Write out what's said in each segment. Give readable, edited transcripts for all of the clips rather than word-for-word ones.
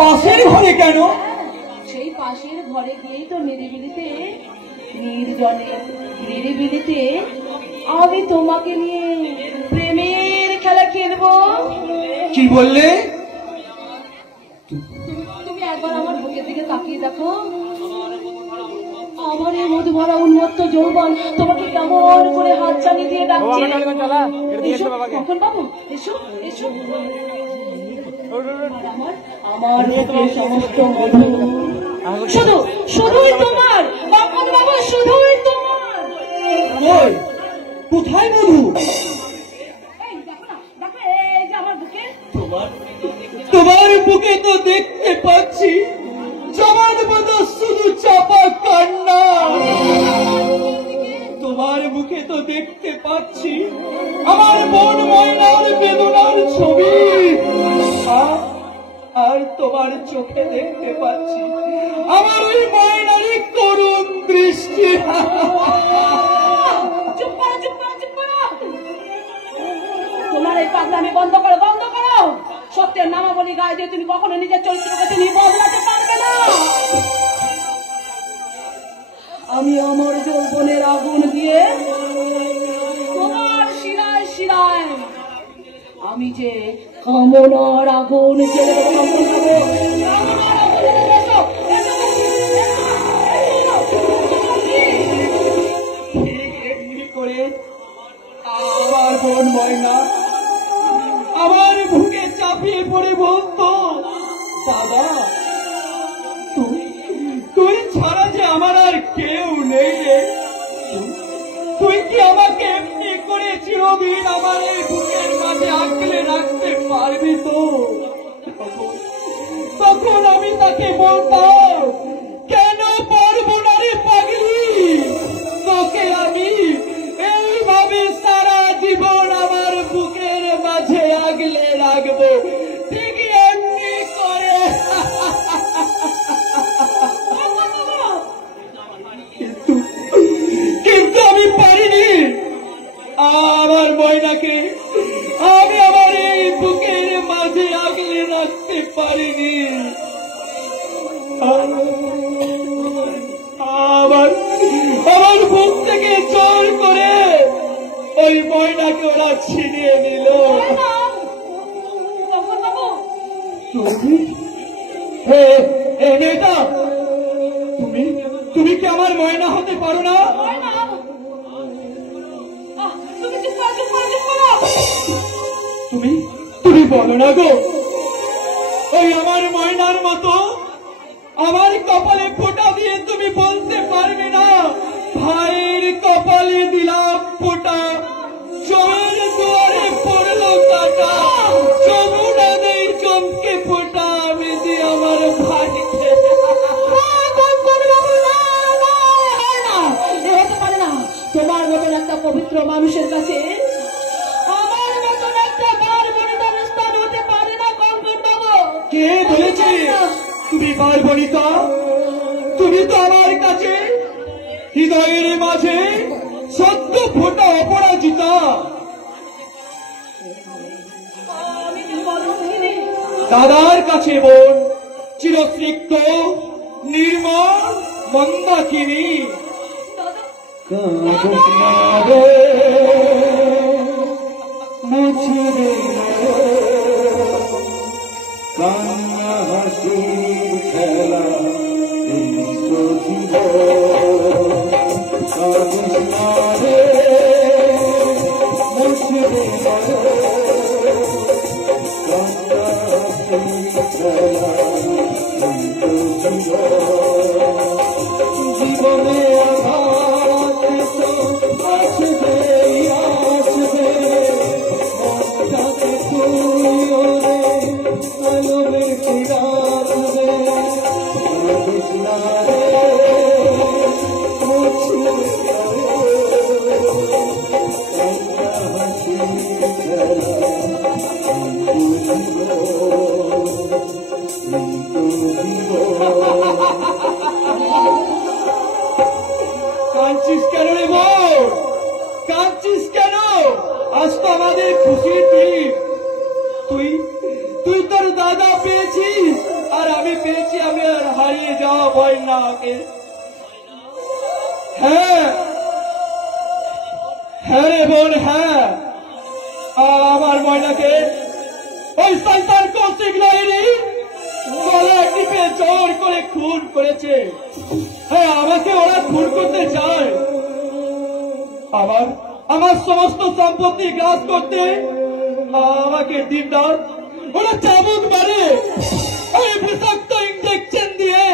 পাশের ঘরে কেন? সেই পাশের ঘরে গিয়েই তো নিরিবিলিতে নির্জনে নিরিবিলিতে আমি তোমাকে নিয়ে প্রেমের খেলা খেলবো। কি বললে? তুমি একবার আমার বুকের দিকে তাকিয়ে দেখো। আমার এই মধু ভরা উন্মত্ত যৌবন তোমাকে কেমন করে হাত চালিয়ে দিয়ে ডাকছে। কখন বাবু এসো এসো। আমার বুকের সমস্ত মধু শুধু শুধুই তোমার। কখন বাবু শুধুই তোমার। কোথায় মধু? তোমার বুকে তো দেখতে পাচ্ছি জমার মতো শুধু চাপা কান্না। তোমার মুখে তো দেখতে পাচ্ছি আমার মন ময়নার বেদনার ছবি। আর তোমার চোখে দেখতে পাচ্ছি আমার ওই ময়নারই করুণ দৃষ্টি। তোমার এই পাগলামি বন্ধ করো বন্ধ করো। সত্যের নামাবলী গায়ে দিয়ে তুমি কখনো নিজের চরিত্রকে তুমি বদলাতে পারবে না। আমি আমার যৌবনের আগুন দিয়ে তোমার শিরায় শিরায় আমি যে কামনার আগুন জ্বেলে করে আমার বোন ময়না আমার বুকে চাপিয়ে পড়ে বলতো, দাদা তুই ছাড়া যে আমার আর কেউ নেই রে। তুই কি আমাকে এমনি করে চিরদিন আমার এই বুকের মাঝে আঁকড়ে রাখতে পারবি তো? তখন আমি তাকে বলতাম, কেন পারবো না রে পাগলি, তোকে আমি এইভাবে সারা জীবন আমার বুকের মাঝে আগলে রাখবো ঠিক এমনি করে। কিন্তু আমি পারিনি। আমার ময়নাকে আমি আমার এই বুকের মাঝে আগলে রাখতে পারিনি। আমার বুক থেকে জোর করে ওই ময়নাকে ওরা ছিনিয়ে নিল। মেয়েটা তুমি কি আমার ময়না হতে পারো না? তুমি বলো না গো, ওই আমার ময়নার মতো আমার কপালে ফোঁটা দিয়ে তুমি বলতে পারবে না, ভাইয়ের কপালে দিলাম ফোঁটা, জমের দুয়ারে পড়লো কাটা, যমুনা নেই চমকে ফোঁটা আমি দিয়ে আমার ভাইকে। তোমার মতন একটা পবিত্র মানুষের কাছে আমার মতন একটা বার বনিতার স্থান হতে পারে না। কঙ্কন বাবু, কে বলেছে তুমি বার বনিতা? তুমি তো আমার কাছে হৃদয়ের মাঝে সত্য ফোটা অপরাজিতা। দাদার কাছে বোন চিরস্নিগ্ধ নির্মল মন্দাকিনী। মুছরে কান্না হাসি খেলা জীবনে কাঁদছিস কেন রে বোন? কাঁদছিস কেন? আজ তো আমাদের খুশির দিন। তুই তোর দাদা পেয়েছিস, ময়নাকে। হ্যাঁ হ্যাঁ রে বোন, হ্যাঁ, আমার ময়নাকে ওই শয়তান কৌশিক লাহিড়ী গলায় টিপে জোর করে খুন করেছে। হ্যাঁ, আমাকে ওরা খুন করতে চায়, আমার সমস্ত সম্পত্তি গ্রাস করতে আমাকে দিনরাত ওরা চাবুক মারে, ওই বিষাক্ত ইঞ্জেকশন দিয়ে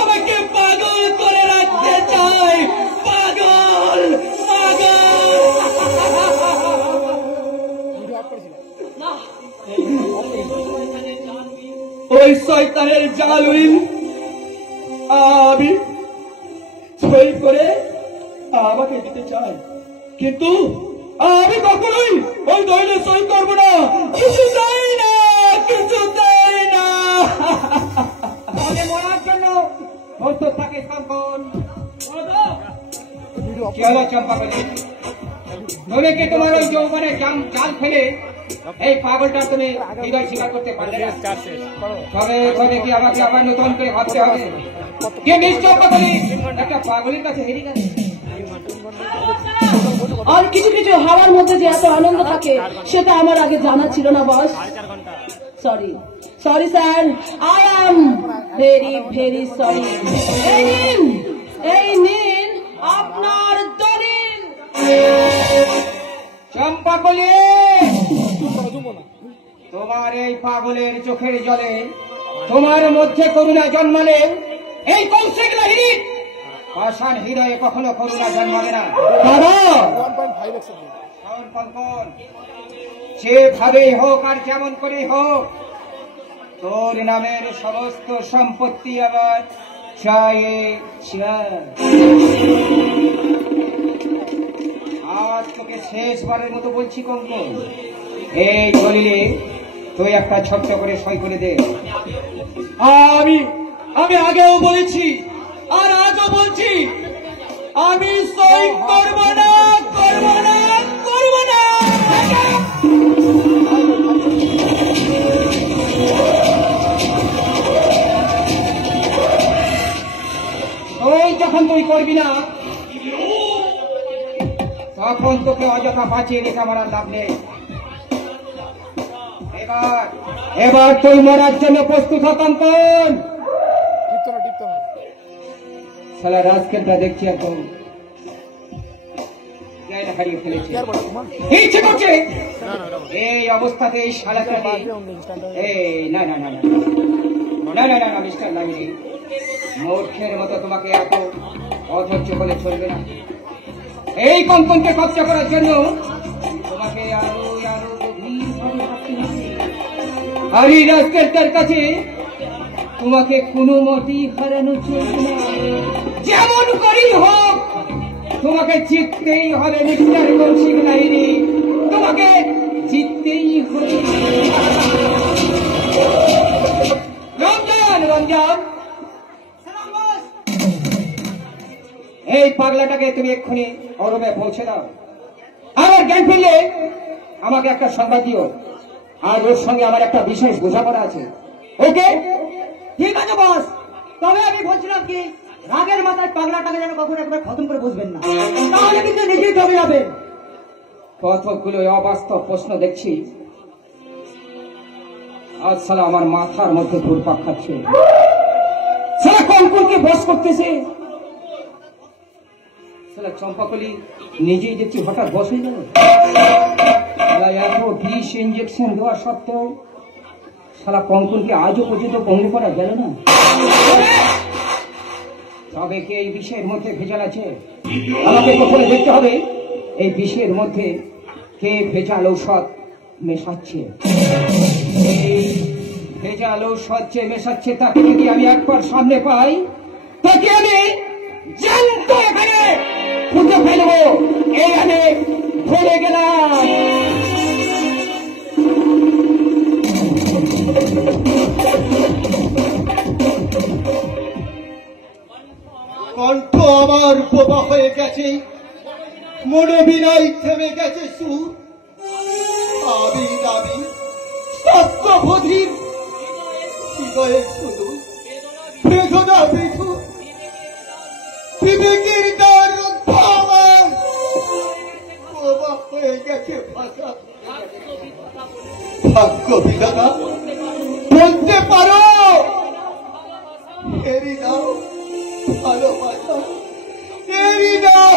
আমাকে পাগল করে রাখতে চায়। পাগল পাগল। ওই শয়তানের জালুইল আমি সই করে আমাকে দিতে চাই, কিন্তু আমি কখনোই ওই দলিলে সই করবো না। কিছু চাই না, কিছু চাই না। মরার জন্য প্রস্তুত থাকে কখন? কি হলো চম্পাবতী? তুমি কি তোমার ওই যৌবনে জাল ফেলে এই পাগলটা তুমি হৃদয় স্বীকার করতে পারলে না? তবে কি আমাকে আবার নতুন করে ভাবতে হবে? কে নিশ্চম্পাবতী একটা পাগলের কাছে হেরে গেছে। আর কিছু কিছু হাওয়ার মধ্যে যে এত আনন্দ থাকে সেটা আমার আগে জানা ছিল না boss. Sorry sorry sir, I am very very sorry. এই নিন আপনার দলিল। চম্পাকলি, তোমার এই পাগলের চোখের জলে তোমার মধ্যে করুণা জন্মালে এই কৌশিক লাহিড়ী পাষাণ হৃদয়ে কখনো করুণা জন্মাবে না। যেভাবেই হোক আর যেমন করেই হোক তোর নামের সমস্ত সম্পত্তি আবার চাই। আজ তোকে শেষবারের মতো বলছি কঙ্কন, এই দলিলে তুই একটা ছোট্ট করে সই করে দে। আমি আগেও বলেছি আর আজও বলছি, আমি সই করব না, করব না, করব না। ওই যখন তুই করবি না তখন তোকে অযথা বাঁচিয়ে রেখে আমার লাভ নেই। এবার তুই মরার জন্য প্রস্তুত হ কঙ্কন। সালা রাজকেলটা দেখছি এখন হারিয়ে ফেলেছে। ইচ্ছে করছে এই অবস্থাতে এই শালাটাকে না না না না না না না না মিস্টার লাহিড়ী, মূর্খের মতো তোমাকে এত অধৈর্য বলে চলবে না। এই কঙ্কনকে কবজা করার জন্য তোমাকে আরো আরো গভীরভাবে ভাবতে হবে। আর এই রাজকেলটার কাছে তোমাকে কোনো মতেই হারানো চলবে না। যেমন করেই হোক তোমাকে জিততেই হবে মিস্টার কৌশিক লাহিড়ী, তোমাকে জিততেই হবে। রমজান রমজান, এই পাগলাটাকে তুমি এক্ষুনি অরবে পৌঁছে দাও। আমার জ্ঞান ফিরলে আমাকে একটা সংবাদ দিও। আর ওর সঙ্গে আমার একটা বিশেষ বোঝাপড়া আছে। ওকে? ঠিক আছে বস। তবে আমি বলছিলাম কি, রাগের মাথায় পাগলাটাকে যেন কখনো একবার খতম করে বুঝবেন না, তাহলে কিন্তু নিজেই দমে যাবেন। কতগুলো অবাস্তব প্রশ্ন দেখছি, আজ সালা আমার মাথার মধ্যে ঘুরপাক খাচ্ছে। সালা কঙ্কনকে বস করতেছে। সালা চম্পাকলি নিজেই দেখছি হঠাৎ বস হয়ে গেল। এত বিষ ইঞ্জেকশন দেওয়া সত্ত্বেও সালা কঙ্কনকে আজও পর্যন্ত পঙ্গু করা গেল না। তবে কি এই বিষের মধ্যে ভেজাল আছে? আমাকে প্রথমে দেখতে হবে এই বিষের মধ্যে কে ভেজাল ঔষধ মেশাচ্ছে। এই ভেজাল ঔষধ যে মেশাচ্ছে তাকে যদি আমি একবার সামনে পাই, তাকে আমি জ্যান্ত এখানে খুঁজে ফেলবো। এই আমি ধরে গেলাম। কণ্ঠ আমার বোবা হয়ে গেছে, মনে বিনয় থেমে গেছে সুর। আমি দাবি সত্যবোধীর হৃদয়ে শুধু বেদনা বিধু ভালোবাসা ভাগ্য বিধাতা বলতে পারো এরই নাও ভালোবাসা এরই নাও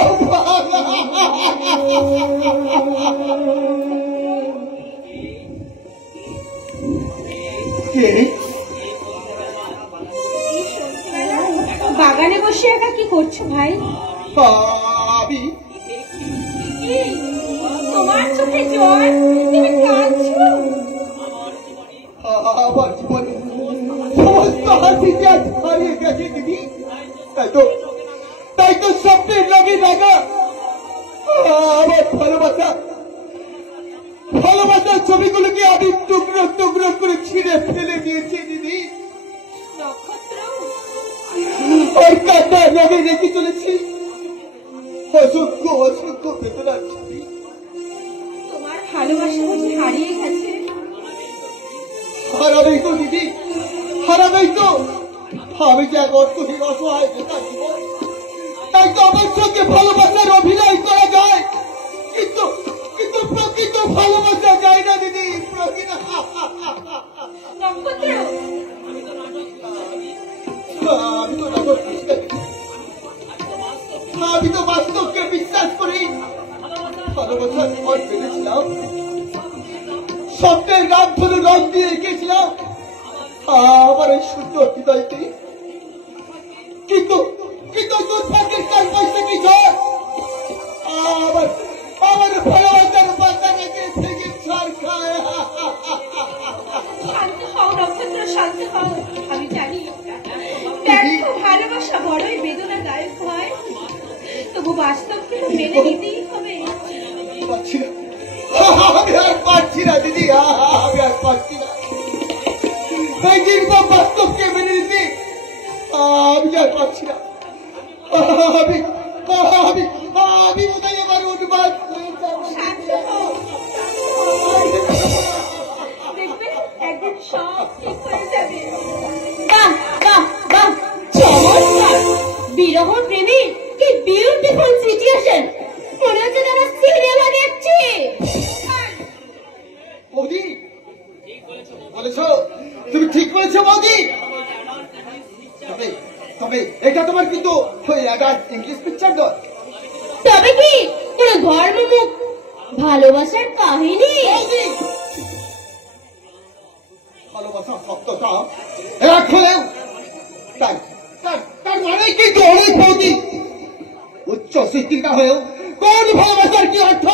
বাগানে বসে একা কি করছো ভাই? আমি তোমার চোখে জল, তুমি কাঁদছো? আমার জীবনে সমস্ত হাসিতে আজ হারিয়ে গেছে দিদি। তাই তো স্বপ্নের লাগে লাগা আমার ভালোবাসার ছবিগুলোকে আমি টুকরো টুকরো করে ছিঁড়ে ফেলে দিয়েছি দিদি। আর কান্না রঙে রেখে চলেছি অসংখ্য অসংখ্য বেদনার ছবি। তোমার ভালোবাসা বুঝি হারিয়ে গেছে? হারাবেই তো দিদি, হারাবেই তো। আমি যে এক অর্থহীন অসহায় বেকার জীবন, তাই তো আমার সঙ্গে ভালোবাসার অভিনয় করা যায়, কিন্তু কিন্তু প্রকৃত ভালোবাসা যায় না দিদি। প্রকৃত আমি তো বাস্তবকে বিশ্বাস করি। ভালোবাসার পর পেরেছিলাম, স্বপ্নের রামধনু রং দিয়ে রেখেছিলাম আমার এই সুন্দর হৃদয়কে, কিন্তু কিন্তু দুর্ভাগ্যের কাল বৈশাখী ঝড় আমার ভালোবাসার বাচ্চাটাকে ভেঙে ছাড় খায়। শান্ত হও নক্ষত্র, শান্ত হও। আমি জানি ভালোবাসা বড়ই বেদনাদায়ক হয়, তবু বাস্তবকে মেনে নিতেই হবে। আমি আর পারছি না দিদি, আমি আর পারছি না। বাস্তবকে মেনে নিতে আমি আর পারছি না। আমি বোধহয় আমার অনুবাদ দেখবে একদিন সব ঠিক হয়ে যাবে। বাহ বাহ বাহ, চমৎকার! বিরহ প্রেমী কি বিউটিফুল সিচুয়েশন! মনে হচ্ছে তারা সিনেমা দেখছি। বৌদি বলেছ, তুমি ঠিক বলেছো বৌদি। তবে এটা তোমার কিন্তু ইংলিশ পিকচার নয়। তবে কি কোন ধর্মমুখ ভালোবাসার কাহিনী? ভালোবাসার সত্যতা এক হলেও তার মানে কিন্তু অনেক বৌদি উচ্চ শিক্ষিতা হয়েও কোন ভালোবাসার কি অর্থ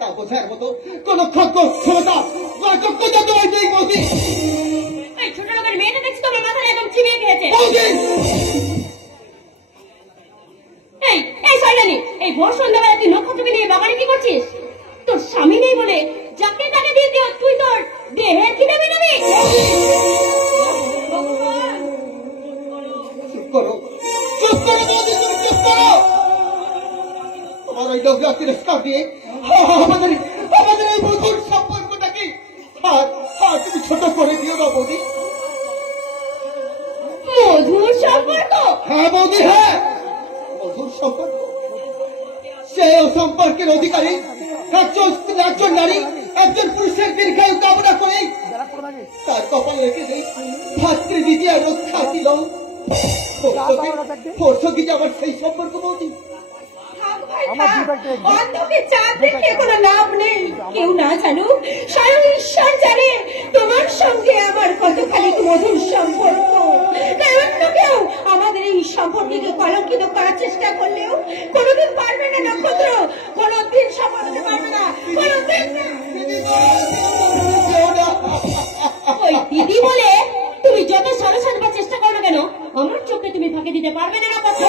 তা বোঝার মতো কোন ক্ষমতা বা যোগ্যতা তোমার নেই বৌদি। এই ছোট লোকের মেয়েটা দেখছি তোমার মাথায় একদম চিবিয়ে খেয়েছে। এই সয়লানি, এই ভোর সন্ধ্যাবেলা তুই নক্ষত্রকে নিয়ে বাগানে কি করছিস? তোর স্বামী নেই বলে যাকে তাকে দিয়ে তুই তোর দেহের খিদে মেটাবি? চুপ করো, চুপ করো বৌদি, তুমি চুপ করো। তোমার ওই লোকরা তিরস্কার দিয়ে আমাদের এই মধুর সম্পর্কটাকে তুমি ছোট করে দিও না বৌদি। মধুর সম্পর্ক? হ্যাঁ বৌদি, হ্যাঁ মধুর সম্পর্ক। সে সম্পর্কের অধিকারী একজন নারী একজন পুরুষের দীর্ঘায়ু কামনা করে তার কপালে রেখে দেয় ভাতৃ দ্বিতীয় রক্ষা দিল। কি আমার সেই সম্পর্ক বৌদি? অন্ধকে চাঁদ দেখে কোনো লাভ নেই। কেউ না জানুক, স্বয়ং ঈশ্বর জানে তোমার সঙ্গে আমার কতখানি মধুর সম্পর্ক। অন্য কেউ আমাদের এই সম্পর্ককে কলঙ্কিত করার চেষ্টা করলেও কোনোদিন পারবে না নক্ষত্র, কোনোদিন সফল হতে পারবে না, কোনোদিন না। ওই দিদি বলে তুমি যত সারা সাজবার চেষ্টা করো না কেন, আমার চোখে তুমি ফাঁকি দিতে পারবে না নক্ষত্র।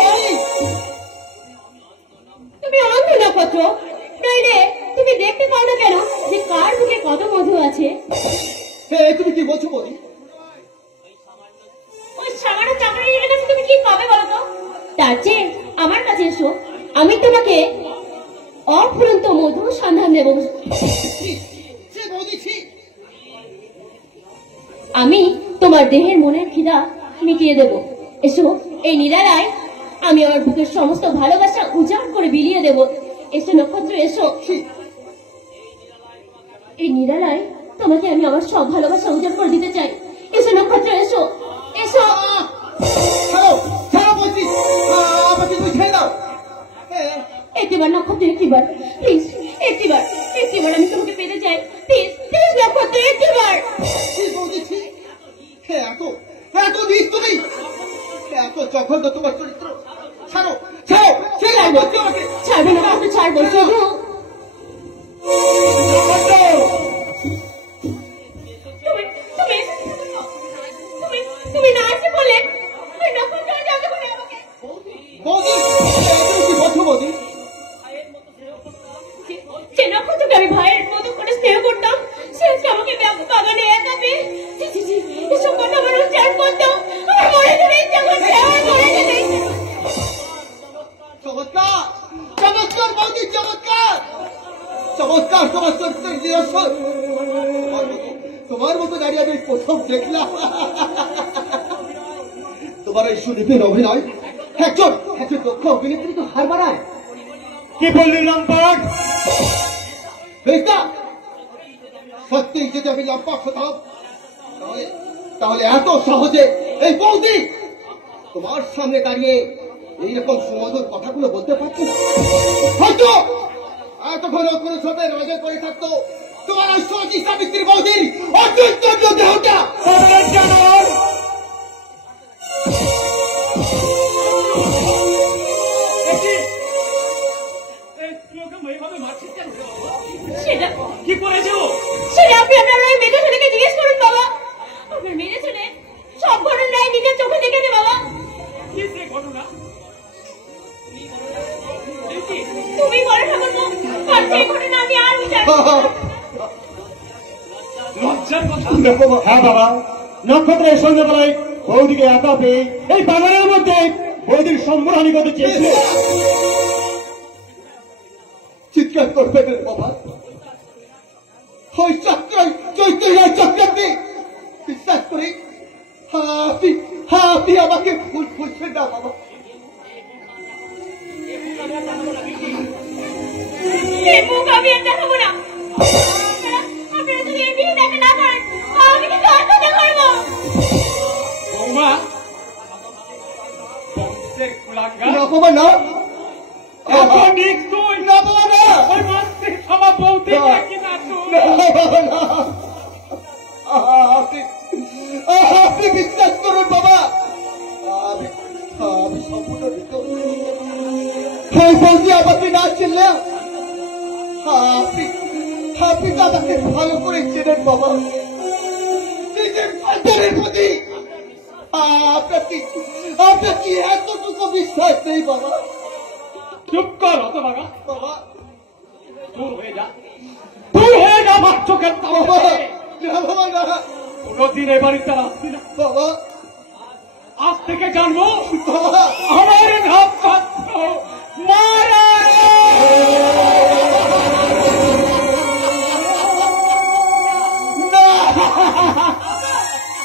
তুমি অন্ধ নক্ষত্র, নইলে তুমি দেখতে পাও না কেন যে কার বুকে কত মধু আছে? তুমি কি বলছো বলি? ওই সামান্য চাকরির কাছে তুমি কি পাবে বলো তো? তার চেয়ে আমার কাছে এসো, আমি তোমাকে অফুরন্ত মধু সন্ধান দেব। আমি তোমার দেহের মনের খিদা মিটিয়ে দেব। এসো, এই নিরালায় আমি আমার বুকের সমস্ত ভালোবাসা উজাড় করে বিলিয়ে দেব। এসো নক্ষত্র, এসো। এই নিরালায় তোমাকে আমি আমার সব ভালোবাসা উজাড় করে দিতে চাই। এসো নক্ষত্র, এসো এসো। ছাড়ো ছাড়ো বলছি, আমাকে তুমি ছেড়ে দাও। একটিবার নক্ষত্র, একটিবার প্লিজ, একটিবার একটিবার আমি তোমাকে পেতে চাই। প্লিজ প্লিজ নক্ষত্র, একটিবার। ঠিক বলছি, এত এত দিস তুমি, এত যখন তো তোমার চরিত্র। ছাড়ো ছাড়ো ছেড়ে দাও বলছি আমাকে। ছাড়বে না নক্ষত্র, ছাড়বো শুধু। তুমি তুমি তুমি তুমি না আসতে বললে ওই নক্ষত্র যাবে কোনে আমাকে। বৌদি তুমি কি বলছো বৌদি? যে নক্ষত্রকে আমি ভাইয়ের মতো করে স্নেহ করতাম, সে আজকে আমাকে বাগানে একা পেয়ে এসব কথা আমার উচ্চারণ করতো। আমার মরে যেতে ইচ্ছা করছে, আমার মরে যেতে ইচ্ছা করছে। চমৎকার চমৎকার বৌদি, চমৎকার চমৎকার তোমার চরিত্রের নিরসন। তোমার মতো দাঁড়িয়ে আমি প্রথম দেখলাম। তোমার এই সুদীপের অভিনয় একজন একজন দক্ষ অভিনেত্রী তো হার মানায়। কি বললি লম্পট? সত্যি যদি আমি লম্পট হতাম তাহলে এত সহজে এই বৌদি তোমার সামনে দাঁড়িয়ে এইরকম সুমধুর কথাগুলো বলতে পারছে না। হয়তো এতক্ষণ কোনো ছোটে নজর করে থাকতো তোমার ওই সতী সাবিত্রী বৌদির অত্যন্ত দেহটা। সেটা কি করেছো? সেটা আপনি আপনার ওই মেজে ছেলেকে জিজ্ঞেস করুন বাবা। আপনার মেজে ছেলে সব ঘটনায় নিজের চোখে দেখেছে বাবা। কি সে ঘটনা? তুমি বলে ঠাকুরপো, আর সেই ঘটনা আমি আর বিচার লজ্জার কথা। হ্যাঁ বাবা, নক্ষত্রের সন্ধ্যাবেলায় বৌদিকে একা পেয়ে এই বাগানের মধ্যে বৌদির সম্মোহনী করতে চেয়েছিল। চিৎকার করবে বাবা, ওই চক্রাই চৈতন্যের চক্রান্তে বিশ্বাস করি। আপনি আমাকে ভুল বুঝছেন না বাবা। এই মুখ আমি আর দেখাবো না। আপনারা যদি এই বিয়ে দেখা না করেন, আমি কিন্তু আত্মহত্যা করবো। বৌমা, বংশের কুলাঙ্গার। না বাবা না, এত নিষ্ঠুর। না বাবা না, ওই মাসির খাওয়া বৌদিকে কিনা তুই। না বাবা না। আপনি বিশ্বাস করুন বাবা, আমি সম্পূর্ণ ওই বৌদি আমাকে না চিনলে আপনি তো আমাকে ভালো করে চেনেন বাবা। নিজের সন্তানের প্রতি আপনার কি এতটুকু বিশ্বাস নেই বাবা? চুপ কর অত বাবা, বাবা দূর হয়ে যা, দূর হয়ে যা আমার চোখের বাবা, তারা। না বাবা না, কোনদিন এ বাড়িতে আসবি না। বাবা আজ থেকে জানবো বাবা, আমার ঘাত পাত্র মারা।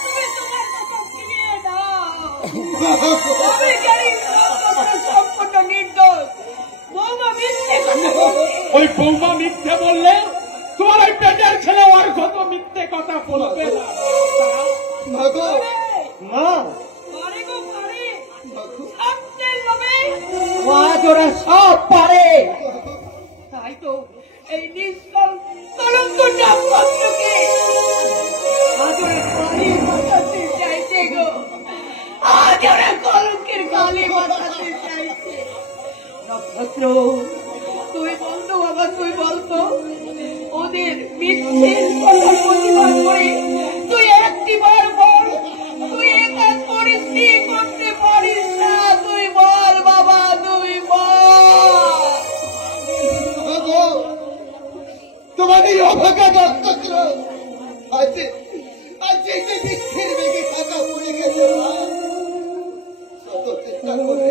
তুমি তোমার কথা ফিরিয়ে দাও। আমি জানি নক্ষত্র সম্পূর্ণ নির্দোষ। বৌমা মিথ্যে কথা বলছে। ওই বৌমা মিথ্যে বললে তোমার ওই পেটের ছেলে ওর কত মিথ্যে কথা বলবে না। মা গো, মা পারে গো পারে, সামনের লোভে আজ ওরা সব পারে। তাই তো এই নিষ্কল কলঙ্ক নক্ষত্রকে আজ ওরা কালি বাঁচাতে চাইছে গো। আজ ওরা কলঙ্কের কালি বাঁচাতে চাইছে। নক্ষত্র, তুই বলতো বাবা, তুই বলতো ওদের মিথ্যের কথা প্রতিবাদ করে তুই একটিবার বল, তুই এটা করিস নি, করতে পারিস না। তুই বল বাবা, তুই বল। মা গো, তোমাদের অভাগা নক্ষত্র আজ যে মিথ্যের বেগে থাকা পড়ে গেছে মা। শত চেষ্টা করে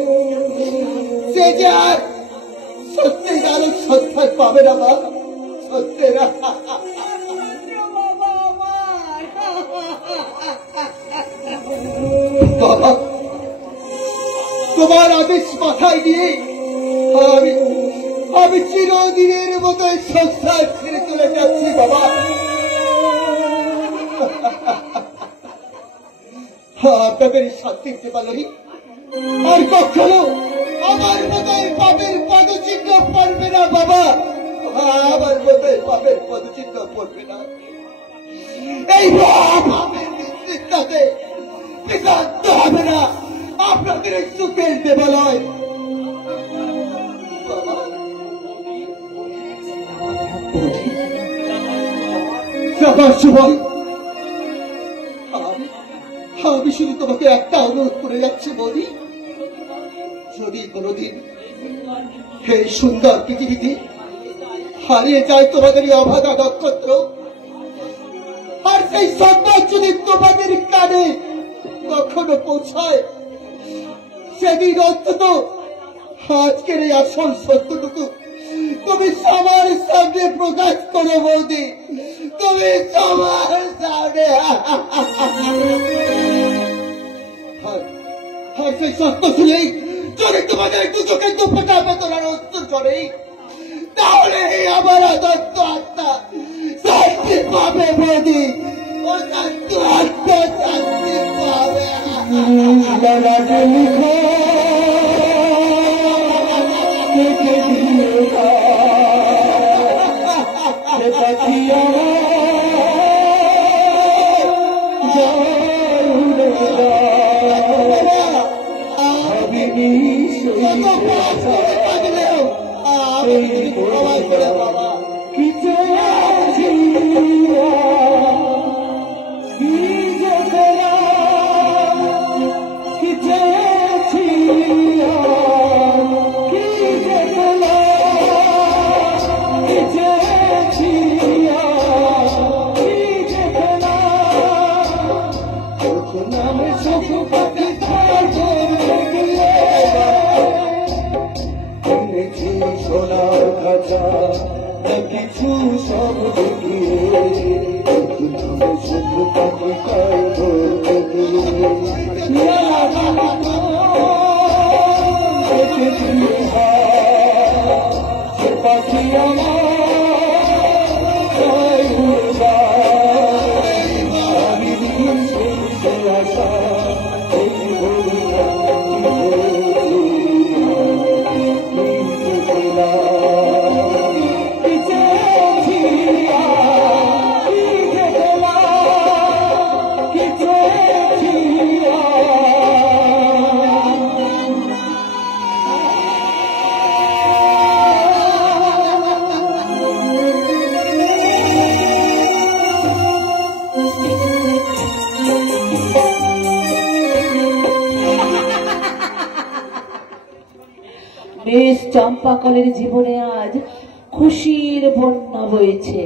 সে যে আর সত্যিই আরো সত্যার পাবে না মা, সত্যের। বাবা আমার বাবা, তোমার আদেশ মাথায় নিয়ে আমি চিরদিনের মতো সংসার ছেড়ে চলে যাচ্ছি বাবা। আপনাদের শান্তি দিতে পারি আর কখনো আমার মতোই পাপের পদচিহ্ন পড়বে না বাবা, আমার মতোই পাপের পদচিহ্ন পড়বে না। এই পাপের নিশ্চিততাতে বিশান্ত হবে না আপনাদের এই সুখের দেবালয়। আমি শুধু তোমাকে একটা অনুরোধ করে যাচ্ছি বলি, যদি কোনোদিন এই সুন্দর পৃথিবীতে হারিয়ে যায় তোমাদের এই অভাগা নক্ষত্র, আর সেই সংবাদ যদি তোমাদের কানে কখনো পৌঁছায়, সেদিন অন্তত আজকের এই আসল সত্যটুকু তুমি সবার সামনে প্রকাশ করো বৌদি, তুমি সবার সামনে। আর সেই সত্য শুনেই যদি তোমাদের দু চোখের দু ফোঁটা বেদনার উত্তর করে, তাহলে আমার অদত্ত আত্মা শান্তি পাবে বৌদি, ও শান্ত আত্মা শান্তি পাবে। কিছু সব পাখি বেশ চম্পাকলের জীবনে আজ খুশির বন্যা বইছে,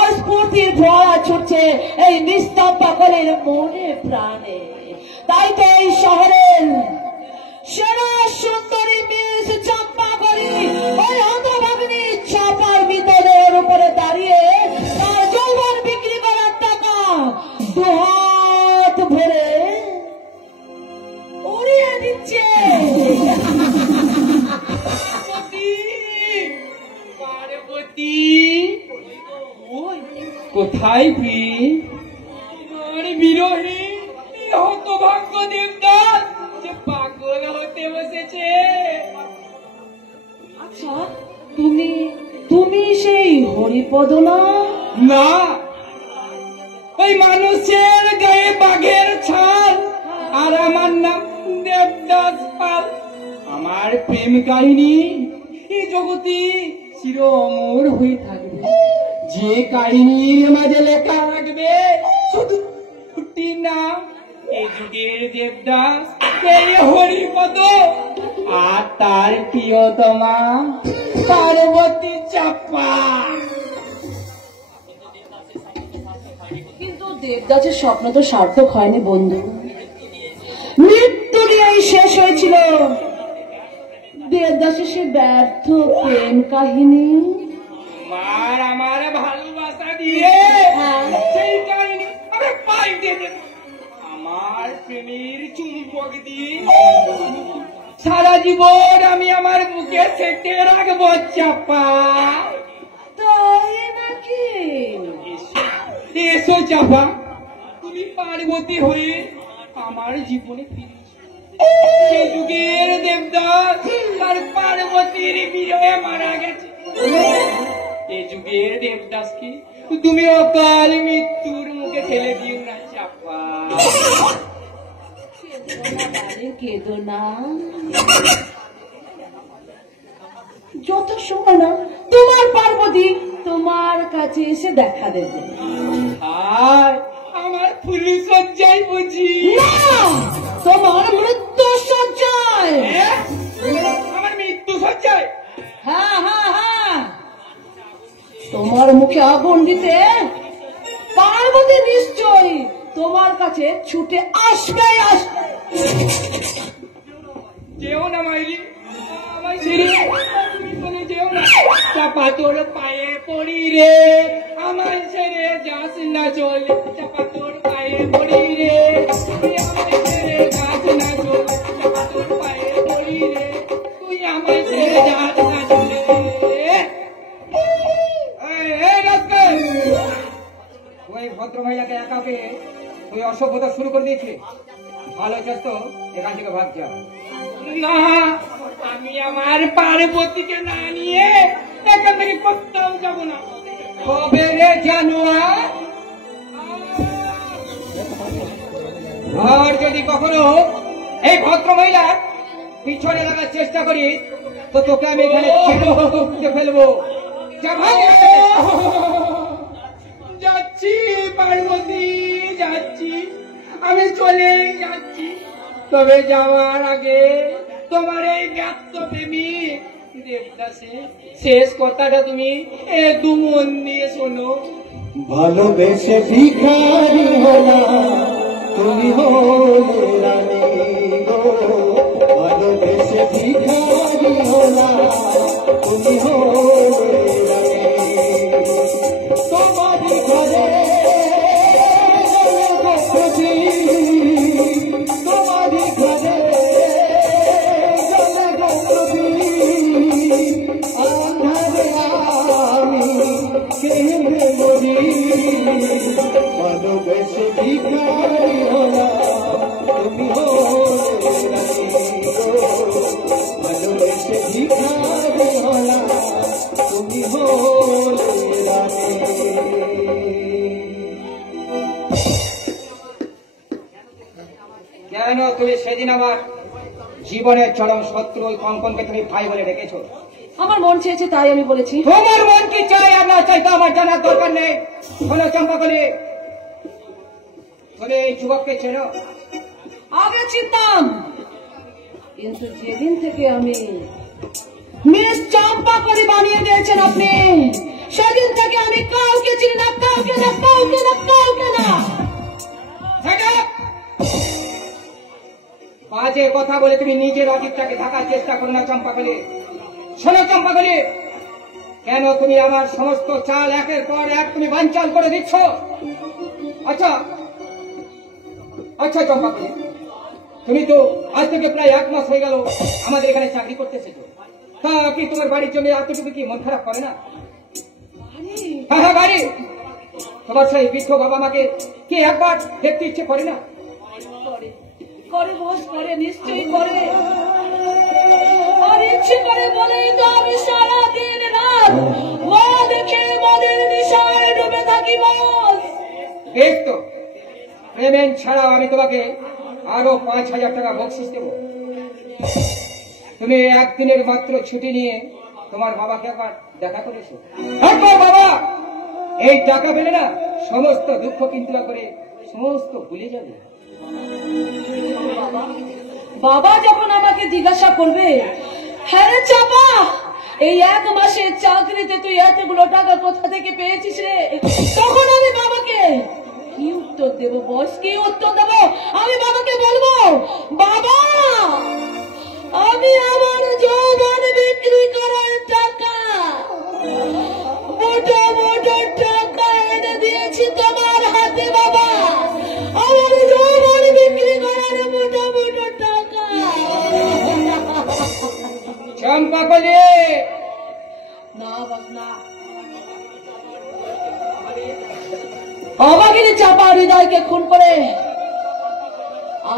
আর স্ফূর্তির ফোয়ারা ছুটছে এই নিস্তম্পাকলের মনে প্রাণে। তাই তো এই শহরের সেরা সুন্দরী মিস চম্পাকলি ওই হতভাগিনী চাপার মৃতদের উপরে দাঁড়িয়ে তার যৌবন বিক্রি করার টাকা দুহাত ভরে উড়িয়ে দিচ্ছে। কোথায় বিরোহী হতভাগ্য দেবদাস যে পাগল হতে বসেছে। আচ্ছা, তুমি সেই হরিপদ না? না, ওই মানুষের গায়ে বাঘের ছাল, আর আমার নাম দেবদাস পাল। আমার প্রেম কাহিনী এই জগতে চির অমর হয়ে থাকবে। যে কাহিনীর মাঝে লেখা থাকবে শুধু দুটি নাম, এই যুগের দেবদাস, এই হরিপদ, আর তার প্রিয়তমা পার্বতী চাপা। কিন্তু দেবদাসের স্বপ্ন তো সার্থক হয়নি বন্ধু। মৃত্যু নিয়েই শেষ হয়েছিল দেবদাসের সে ব্যর্থ প্রেম কাহিনী। আমার ভালোবাসা দিয়ে সেই কাহিনী আমরা পাই দিয়ে, আমার প্রেমের চুম্বক দিয়ে সারা জীবন আমি আমার বুকে সেটে রাখবো চাপা। তাই নাকি? এসো চাপা, তুমি পার্বতী হয়ে আমার জীবনে ফিরেছো। সে যুগের দেবদাস আর পার্বতীর বিরহে মারা গেছে। এই যুগের দেবদাসকে তুমি অকাল মৃত্যুর মুখে ঠেলে দিও না চাপা। কেঁদো না, যত সময় না তোমার পার্বতী তোমার কাছে এসে দেখা দেবে। আর আমার ফুলু সজ্জায় বুঝি না, তোমার মৃত্যু সজ্জায়। আমার মৃত্যু সজ্জায়? হ্যাঁ হ্যাঁ হ্যাঁ, তোমার মুখে আগুন দিতে পার্বতী নিশ্চয়ই তোমার কাছে ছুটে আসবে। যেও না মাইরি, আমার ছেড়ে তুমি চলে যেও না। চাপা তোর পায়ে পড়ি রে, আমার ছেড়ে যাস না চলে। চাপা তোর পায়ে পড়ি রে, তুই আমার ছেড়ে যাস না চলে। চাপা তোর পায়ে পড়ি রে, তুই আমার ছেড়ে যাস না চলে। ওই ভদ্র মহিলাকে একা পেয়ে তুই অসভ্যতা শুরু করে দিয়েছিস। ভালো চাস তো এখান থেকে ভাগ যা। না, আমি আমার পার্বতীকে না নিয়ে এখান থেকে কোথাও যাব না। কবে রে জানোয়ার? আর যদি কখনো এই ভদ্র মহিলার পিছনে লাগার চেষ্টা করিস তো তোকে আমি এখানে ছেড়ে ফেলবো। যা ভাগ। যাচ্ছি পার্বতী, যাচ্ছি, আমি চলে যাচ্ছি। তবে যাওয়ার আগে তোমার এই ব্যক্ত প্রেমী দেবদাসে শেষ কথাটা তুমি একটু মন দিয়ে শোনো। ভালোবেসে ভিখারি হলাম, তুমি হলে রানী গো। ভালোবেসে ভিখারি হলাম, তুমি হলে রানী। তোমারই ঘরে তোমারই ঘরে জলে গো আন্ধারে আমি কেঁদে মরি। ভালোবেসে ভিখারি হলাম, তুমি হলে রানী গো। ভালোবেসে ভিখারি হলাম, তুমি হলে রানী। কেন তুমি সেদিন আমার জীবনের চরম শত্রু ওই কঙ্কনকে তুমি ভাই বলে ডেকেছো? আমার মন চেয়েছে তাই আমি বলেছি। তোমার মন কি চাই আর না চাই তো আমার জানার দরকার নেই। শোনো চম্পাকলি, তুমি এই যুবককে চেনো? আগে চিনতাম, কিন্তু যেদিন থেকে আমি মিস চম্পাকলি বানিয়ে দিয়েছেন আপনি, সেদিন থেকে আমি কাউকে চিনি না, কাউকে না, কাউকে না, কাউকে না। বাজে কথা বলে তুমি নিজের অতীতটাকে ঢাকার চেষ্টা করো না চম্পাকলি। শোনো চম্পাকলি, কেন তুমি আমার সমস্ত চাল একের পর এক তুমি বানচাল করে দিচ্ছ? আচ্ছা আচ্ছা চম্পাকলি, তুমি তো আজ থেকে প্রায় 1 মাস হয়ে গেল আমাদের এখানে চাকরি করতে এসেছো। তা কি তোমার বাড়ির জন্য এতটুকু কি মন খারাপ করে না? হ্যাঁ হ্যাঁ, বাড়ি। তোমার সেই বৃদ্ধ বাবা মাকে কি একবার দেখতে ইচ্ছে করে না? করে বস, করে নিশ্চয়ই করে। আর ইচ্ছে করে বলেই তো আমি সারাদিন রাত মদ খেয়ে মদের নেশায় ডুবে থাকি বস। বেশ তো, পেমেন্ট ছাড়াও আমি তোমাকে আরো 5,000 টাকা বকশিস দেব। তুমি একদিনের মাত্র ছুটি নিয়ে তোমার বাবাকে একবার দেখা করেছো। একবার বাবা এই টাকা পেলে না সমস্ত দুঃখ চিন্তা করে সমস্ত ভুলে যাবে। বাবা যখন আমাকে জিজ্ঞাসা করবে, হ্যাঁ রে চাপা, এই 1 মাসের চাকরিতে তুই এতগুলো টাকা কোথা থেকে পেয়েছিস রে, তখন আমি বাবাকে কি উত্তর দেব বস? কি উত্তর দেব? আমি বাবাকে বলবো, বাবা আমি আমার যৌবন বিক্রি করার টাকা, মোটা মোটা টাকা এনে দিয়েছি তোমার হাতে বাবা। আমার যৌবন বিক্রি করার মোটা মোটা টাকা। চম্পাকলি, না বাবা না, অবাগিনী চাপা হৃদয়কে খুন করে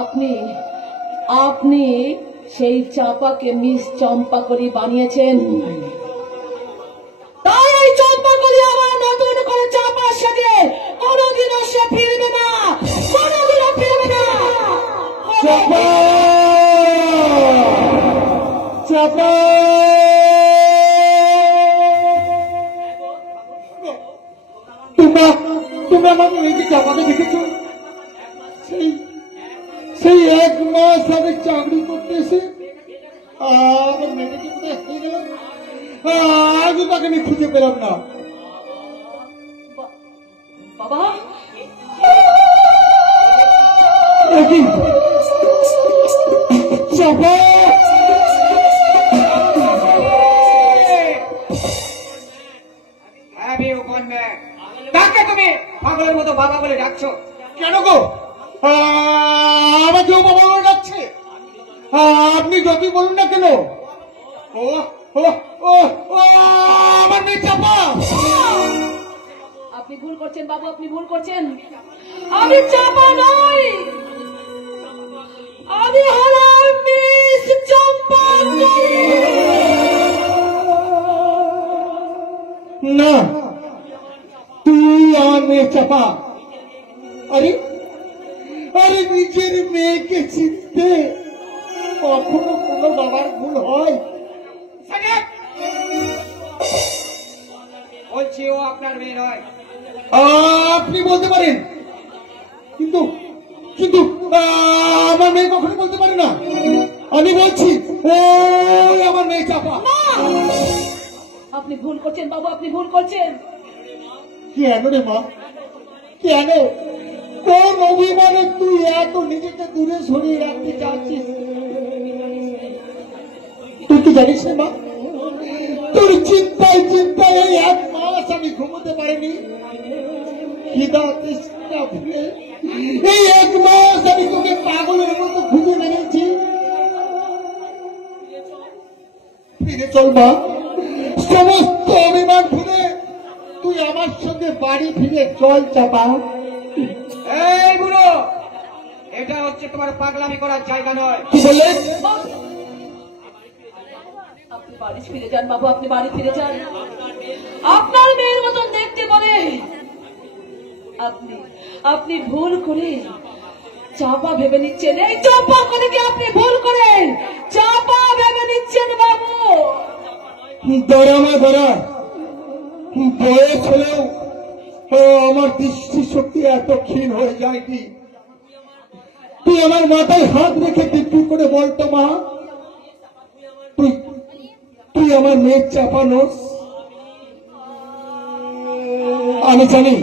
আপনি আপনি সেই চাপাকে মিস চম্পাকলি বানিয়েছেন। তাই এই চম্পাকলি আমার নতুন করে চাপার সাথে কোনোদিনও সে ফিরবে না, কোনোদিনও ফিরবে না। চাপা চাপা তোমরা তোমরা আমার মেয়েকে চাপাকে দেখেছো? সেই সেই 1 মাস আগে চাকরি করতে এসে আমার মেয়েটাকে কোথায় হারিয়ে গেল। আজও তাকে আমি খুঁজে পেলাম না। বাবা চাপা তাকে তুমি পাগলের মতো বাবা বলে ডাকছো কেন গো? আমাকেও বাবা বলে ডাকছে। আপনি যতই বলুন না কেন। ও ও ও ও আমার মেয়ে চাপা। আপনি ভুল করছেন বাবু, আপনি ভুল করছেন। আমি চাপা নই, আমি হলাম মিস চম্পাকলি। না, তুই আমার মেয়ে চাপা। আরে আরে নিজের মেয়েকে চিনতে কখনো কোনো বাবার ভুল হয়? বলছি ও আপনার মেয়ে নয়। আপনি বলতে পারেন, কিন্তু কিন্তু আমার মেয়ে কখনো বলতে পারে না। আমি বলছি ও আমার মেয়ে চাপা। আপনি ভুল করছেন বাবু, আপনি ভুল করছেন। কেন রে মা, কেন? কোন অভিমানে তুই এত নিজেকে দূরে সরিয়ে রাখতে চাচ্ছিস? তুই কি জানিস না মা, তোর চিন্তায় চিন্তায় এই 1 মাস আমি ঘুমোতে পারিনি। খিদা তৃষ্ণা ভুলে এই 1 মাস আমি তোকে পাগলের মতো খুঁজে বেড়েছি। ফিরে চল মা, সমস্ত অভিমান ভুলে তুই আমার সঙ্গে বাড়ি ফিরে চল চাপা। এই বুড়ো, এটা হচ্ছে তোমার পাগলামি করার জায়গা নয়। কি বললে? আপনি বাড়ি ফিরে যান বাবু, আপনি বাড়ি ফিরে যান। আপনার মেয়ের মতন দেখতে বলে আপনি আপনি ভুল করে চাপা ভেবে নিচ্ছেন। এই চাপা করে কি আপনি ভুল করেন? চাপা ভেবে নিচ্ছেন বাবু। দাঁড়া মা দাঁড়া, বয়স হলেও আমার দৃষ্টি শক্তি এত ক্ষীণ হয়ে যায়নি। তুই আমার মাথায় হাত রেখে দিব্যি করে বলতো মা, তুই তুই আমার মেয়ের চাপা নোস? আমি জানি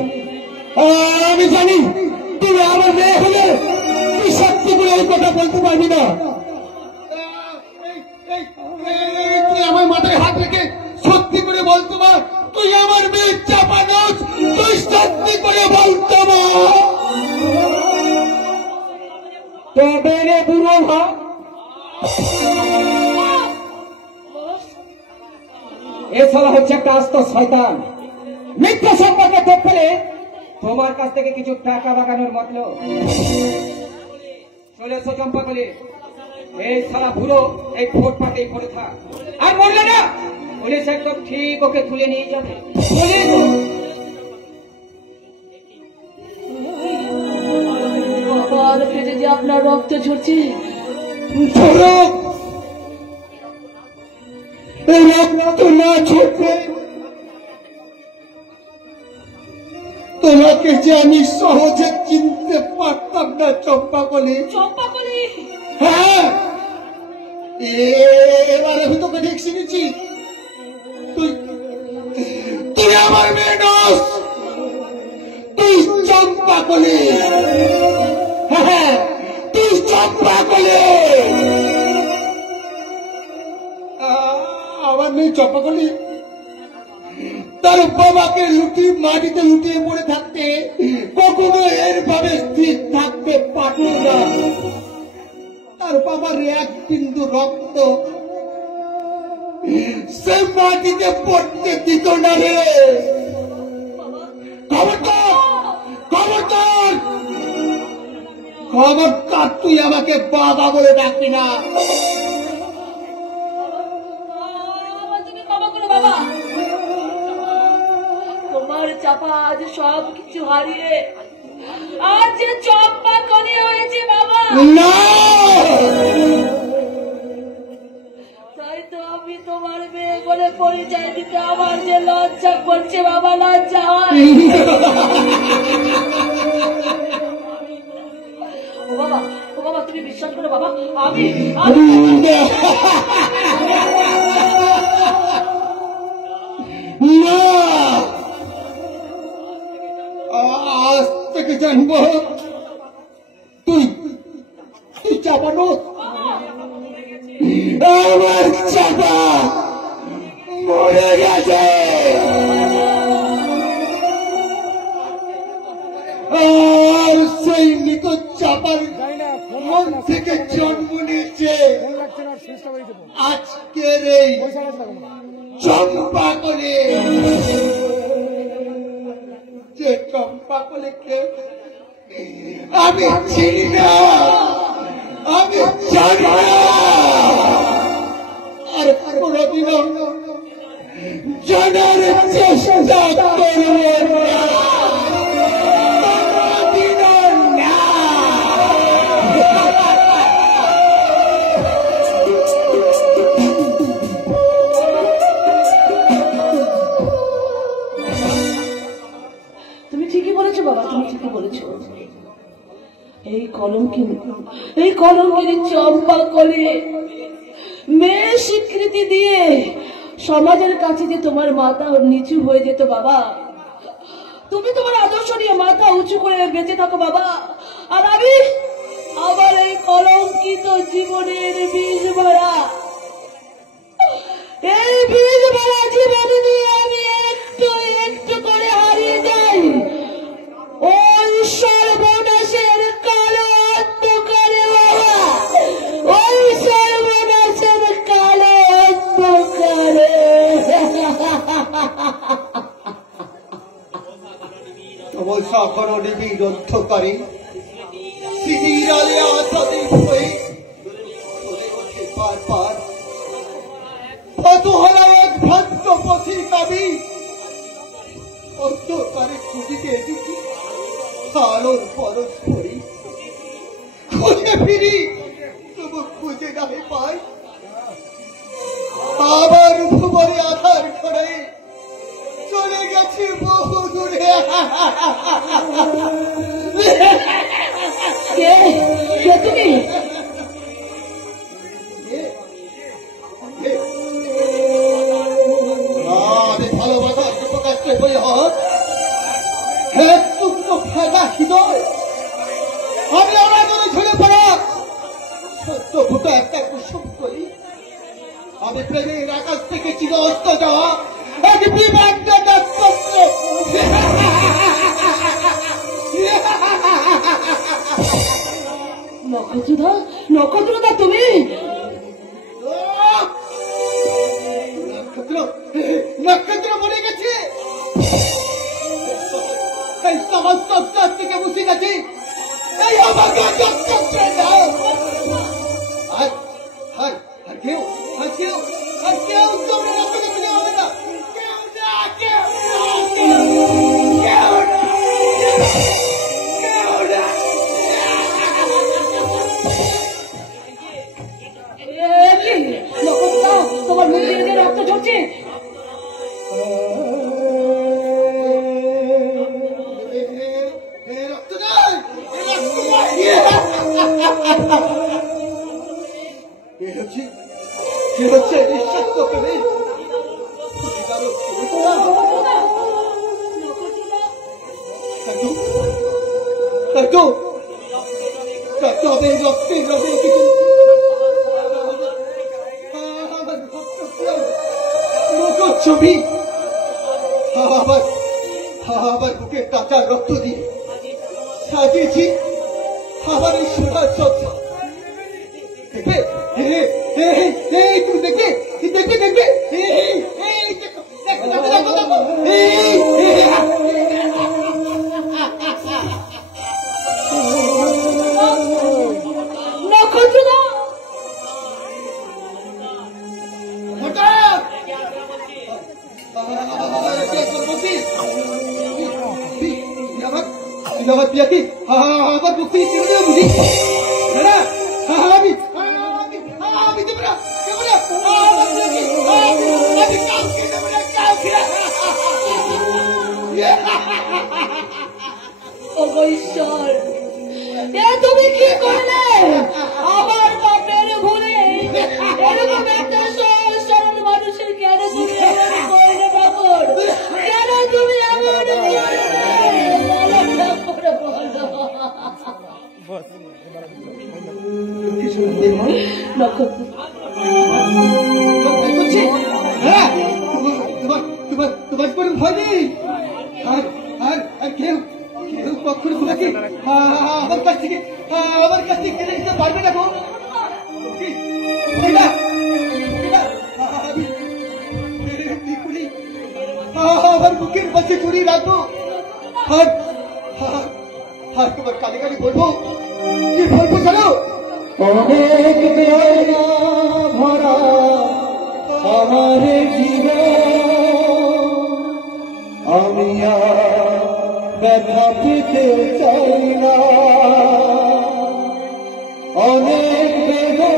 তুই আমার মেয়ে হলে তুই সত্যি করে এই কথা বলতে পারবি না। তুই আমার মাথায় হাত রেখে সত্যি করে বলতো মা, তুই আমার মেয়ের চাপা নোস? তুই সত্যি করে বলতো মা। তবে রে বুড়ো মা, এছাড়া হচ্ছে একটা আস্ত শয়তান। মিথ্যা সম্পর্কে তোপ ফেলে তোমার কাছ থেকে কিছু টাকা বাগানোর মতলব চলে এসো চম্পাকলি। এই সারা বুড়ো এই ফুটপাতেই পড়ে থাক, আর মরলে না পুলিশ একদম ঠিক ওকে তুলে নিয়ে যাবে। কপাল ফেটে যে আপনার রক্ত ঝরছে। ধরো এই রক্ত না ঝরবে, তোমাকে যে আমি সহজে চিনতে পারতাম না চম্পাকলি। চম্পাকলি, হ্যাঁ, এবার আমি তোকে ঠিক শিখেছি। তুই তুই আমার মেয়ে নস, তুই চম্পাকলি। হ্যাঁ, তুই চম্পাকলি। আমার মেয়ে চম্পাকলি তার বাবাকে লুটিয়ে মাটিতে লুটিয়ে পড়ে থাকতে কখনো এর ভাবে স্থির থাকতে পারত না। তার বাবার 1 বিন্দু রক্ত সে মাটিতে পড়তে দিত না রে। খবরদার খবরদার খবরদার তুই আমাকে বাবা বলে ডাকবি না। তুমি ক্ষমা করো বাবা, তোমার চাপা আজ সব কিছু হারিয়ে আজ যে চম্পা কলি হয়েছে বাবা। না, তাই তো আমি তোমার মেয়ে বলে পরিচয় দিতে আমার যে লজ্জা করছে বাবা, লজ্জা হয়। ও বাবা, ও বাবা, তুমি বিশ্বাস করো বাবা, আমি না, আজ থেকে জানবো তুই তুই চাপা নোস। আমার চাপা মরে গেছে। আর সেই নিকট চাপার মন থেকে জন্ম নিয়েছে আজকের এই চম্পা করে। যে চম্পা করে আমি চিনি না, আমি জানি না, আর কোনদিনও জানার চেষ্টা করব না। তুমি ঠিকই বলেছো বাবা, তুমি ঠিকই বলেছো। এই কলঙ্কিনী চম্পা কলে মেয়ে স্বীকৃতি দিয়ে সমাজের কাছে যে তোমার মাথা নিচু হয়ে যেত বাবা, তুমি তোমার আদর্শ নিয়ে মাথা উঁচু করে বেঁচে থাকো বাবা। আর আমি আমার এই কলঙ্কিত জীবনের বীজ ভরা, এই বীজ ভরা জীবন নিয়ে আমি একটু একটু করে হারিয়ে যাই ওই সর্বনাশের কালো অন্ধকারে বাবা, ওই সর্বনাশের কালো অন্ধকারে। তমসা করণে বিরুদ্ধকারী শিবির আলে আসাদের হয়ে চলে ওঠে বারবার ফতুহলা এক ভ্রান্ত পথির কাবি। অন্ধকারে খুঁজিতে এসেছি আলোর পরশ করি, খুঁজে ফিরি তবু খুঁজে না পাই। আবার ভুবনে আধার করে চলে গেছি বহু দূরে। কে তুমি? আমি ভালোবাসার প্রকাশে বই হক টুকরো ফাঁকা হৃদয়, আমি অনাদরে ঝরে পড়া সত্য ফুটা একটা কুসুম করি। আমি প্রেমের আকাশ থেকে চির অস্ত যাওয়া এক বিমান নক্ষত্র। নক্ষত্রধা, নক্ষত্রধা তুমি? নক্ষত্র নক্ষত্র মরে গেছে, এই সমস্ত চার থেকে মুছে গেছে। এই আমাকে নক্ষত্র দাও। আর কেউ আর কেউ আর কেউ তোমরা নক্ষত্র খুঁজে পাবে না। কেউ না, কেউ না, কেউ কেউ না, কেউ না। নক্ষত্রধা, তোমার মুখ দিয়ে রক্ত ঝরছে। রক্ত নাই, রক্ত নাই। কি হচ্ছে নিঃশ্বাস করে রক্তের রবে ছবি আবার বুকের কাঁচা রক্ত দিয়ে সাজিয়েছি আমার এই সোনার চর্চা। দেখবে তুমি দেখবে দেখবে দেখবে দেখো দেখো দেখো দেখো। কিন্তু আমার প্রিয়াতি আমার মুক্তি ছেড়ে দেবে বুঝি না আমি দেবো না আমার প্রিয়াতি আমি কাউকে দেবো না কাউকে ওগো ঈশ্বর, এ তুমি কি করলে? আমার বাপের ভুলে এরকম একটা সহজ সরল মানুষের কেন তুমি এমন করলে বাকর? কেন তুমি এমন তোমার কোনো ভয় নেই আর কেউ কখনো তোমাকে আমার কাছ থেকে কেড়ে নিতে পারবে না গো। আমার বুকের পাশে চুরি রাখবো আর তোমার কানে কানে বলবো কি বলবো জানো? অনেক বেদনা ভরা আমার জীবন, আমি আর ব্যথা পেতে চাই না। অনেক বেদনা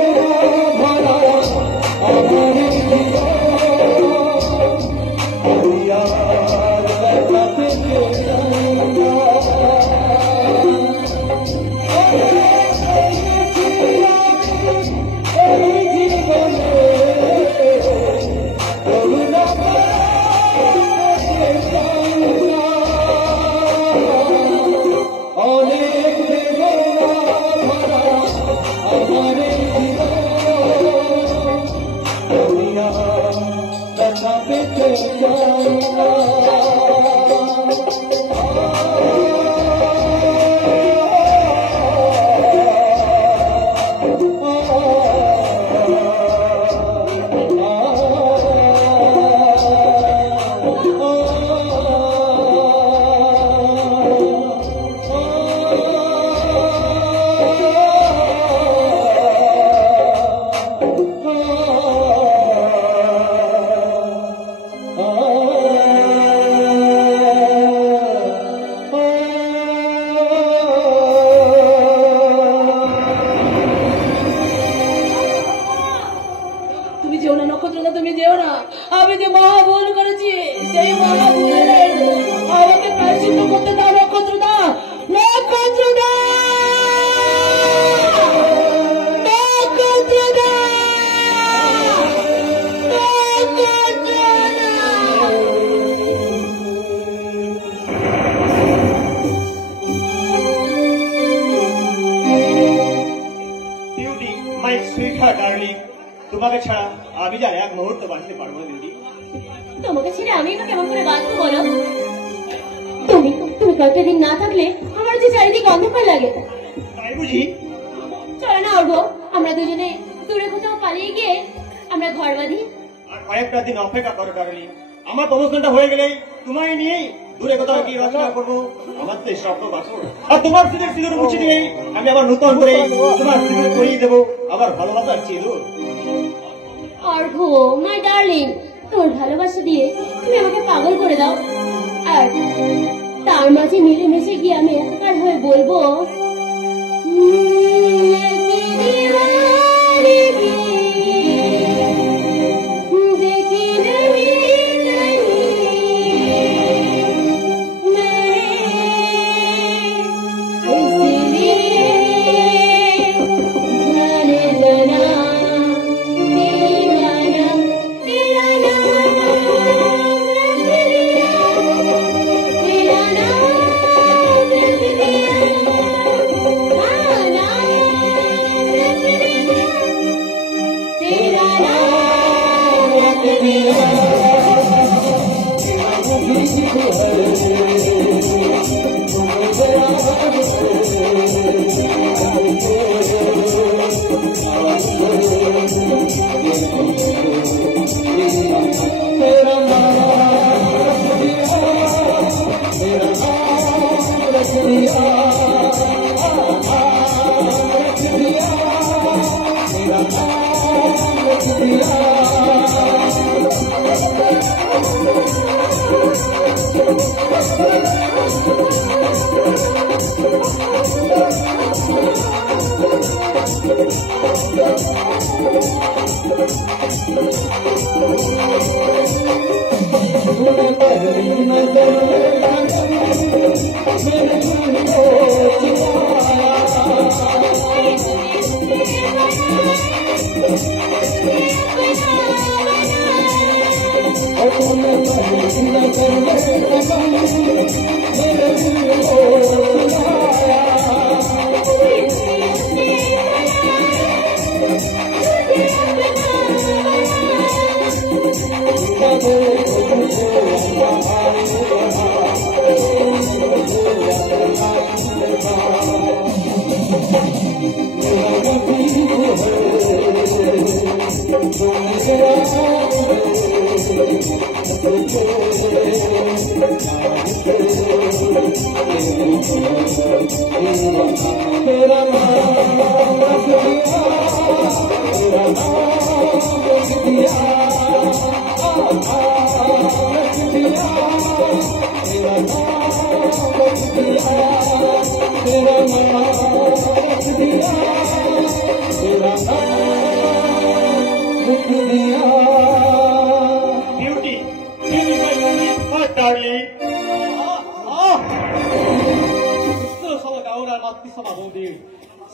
ভরা আমার জীবন, আমি আর ব্যথা পেতে চাই না। তোমাকে ছাড়া আমি যা এক মুহূর্ত বাঁচতে পারবো না দিদি। তোমাকে ছেড়ে আমি বা কেমন করে বাঁচবো বলো? তুমি কয়েকটা দিন না থাকলে আমার যে চারিদিকে অন্ধকার লাগে। তাই বুঝি? চলো না অর্ঘ, আমরা দুজনে দূরে কোথাও পালিয়ে গিয়ে আমরা ঘর বাঁধি। আর কয়েকটা দিন অপেক্ষা করো ডার্লিং, আমার প্রমোশনটা হয়ে গেলে তোমায় নিয়েই দূরে কোথাও কি রচনা করবো। আমার তো স্বপ্ন বাসো, আর তোমার সিঁদুর মুছে দিয়ে আমি আবার নতুন করে তোমার সিঁদুর করিয়ে দেবো আমার ভালোবাসার সিঁদুর। অর্ঘ মাই ডার্লিং, তোর ভালোবাসা দিয়ে তুমি আমাকে পাগল করে দাও, আর তার মাঝে মিলেমিশে গিয়ে আমি একাকার হয়ে বলবো Beauty, beauty, my darling.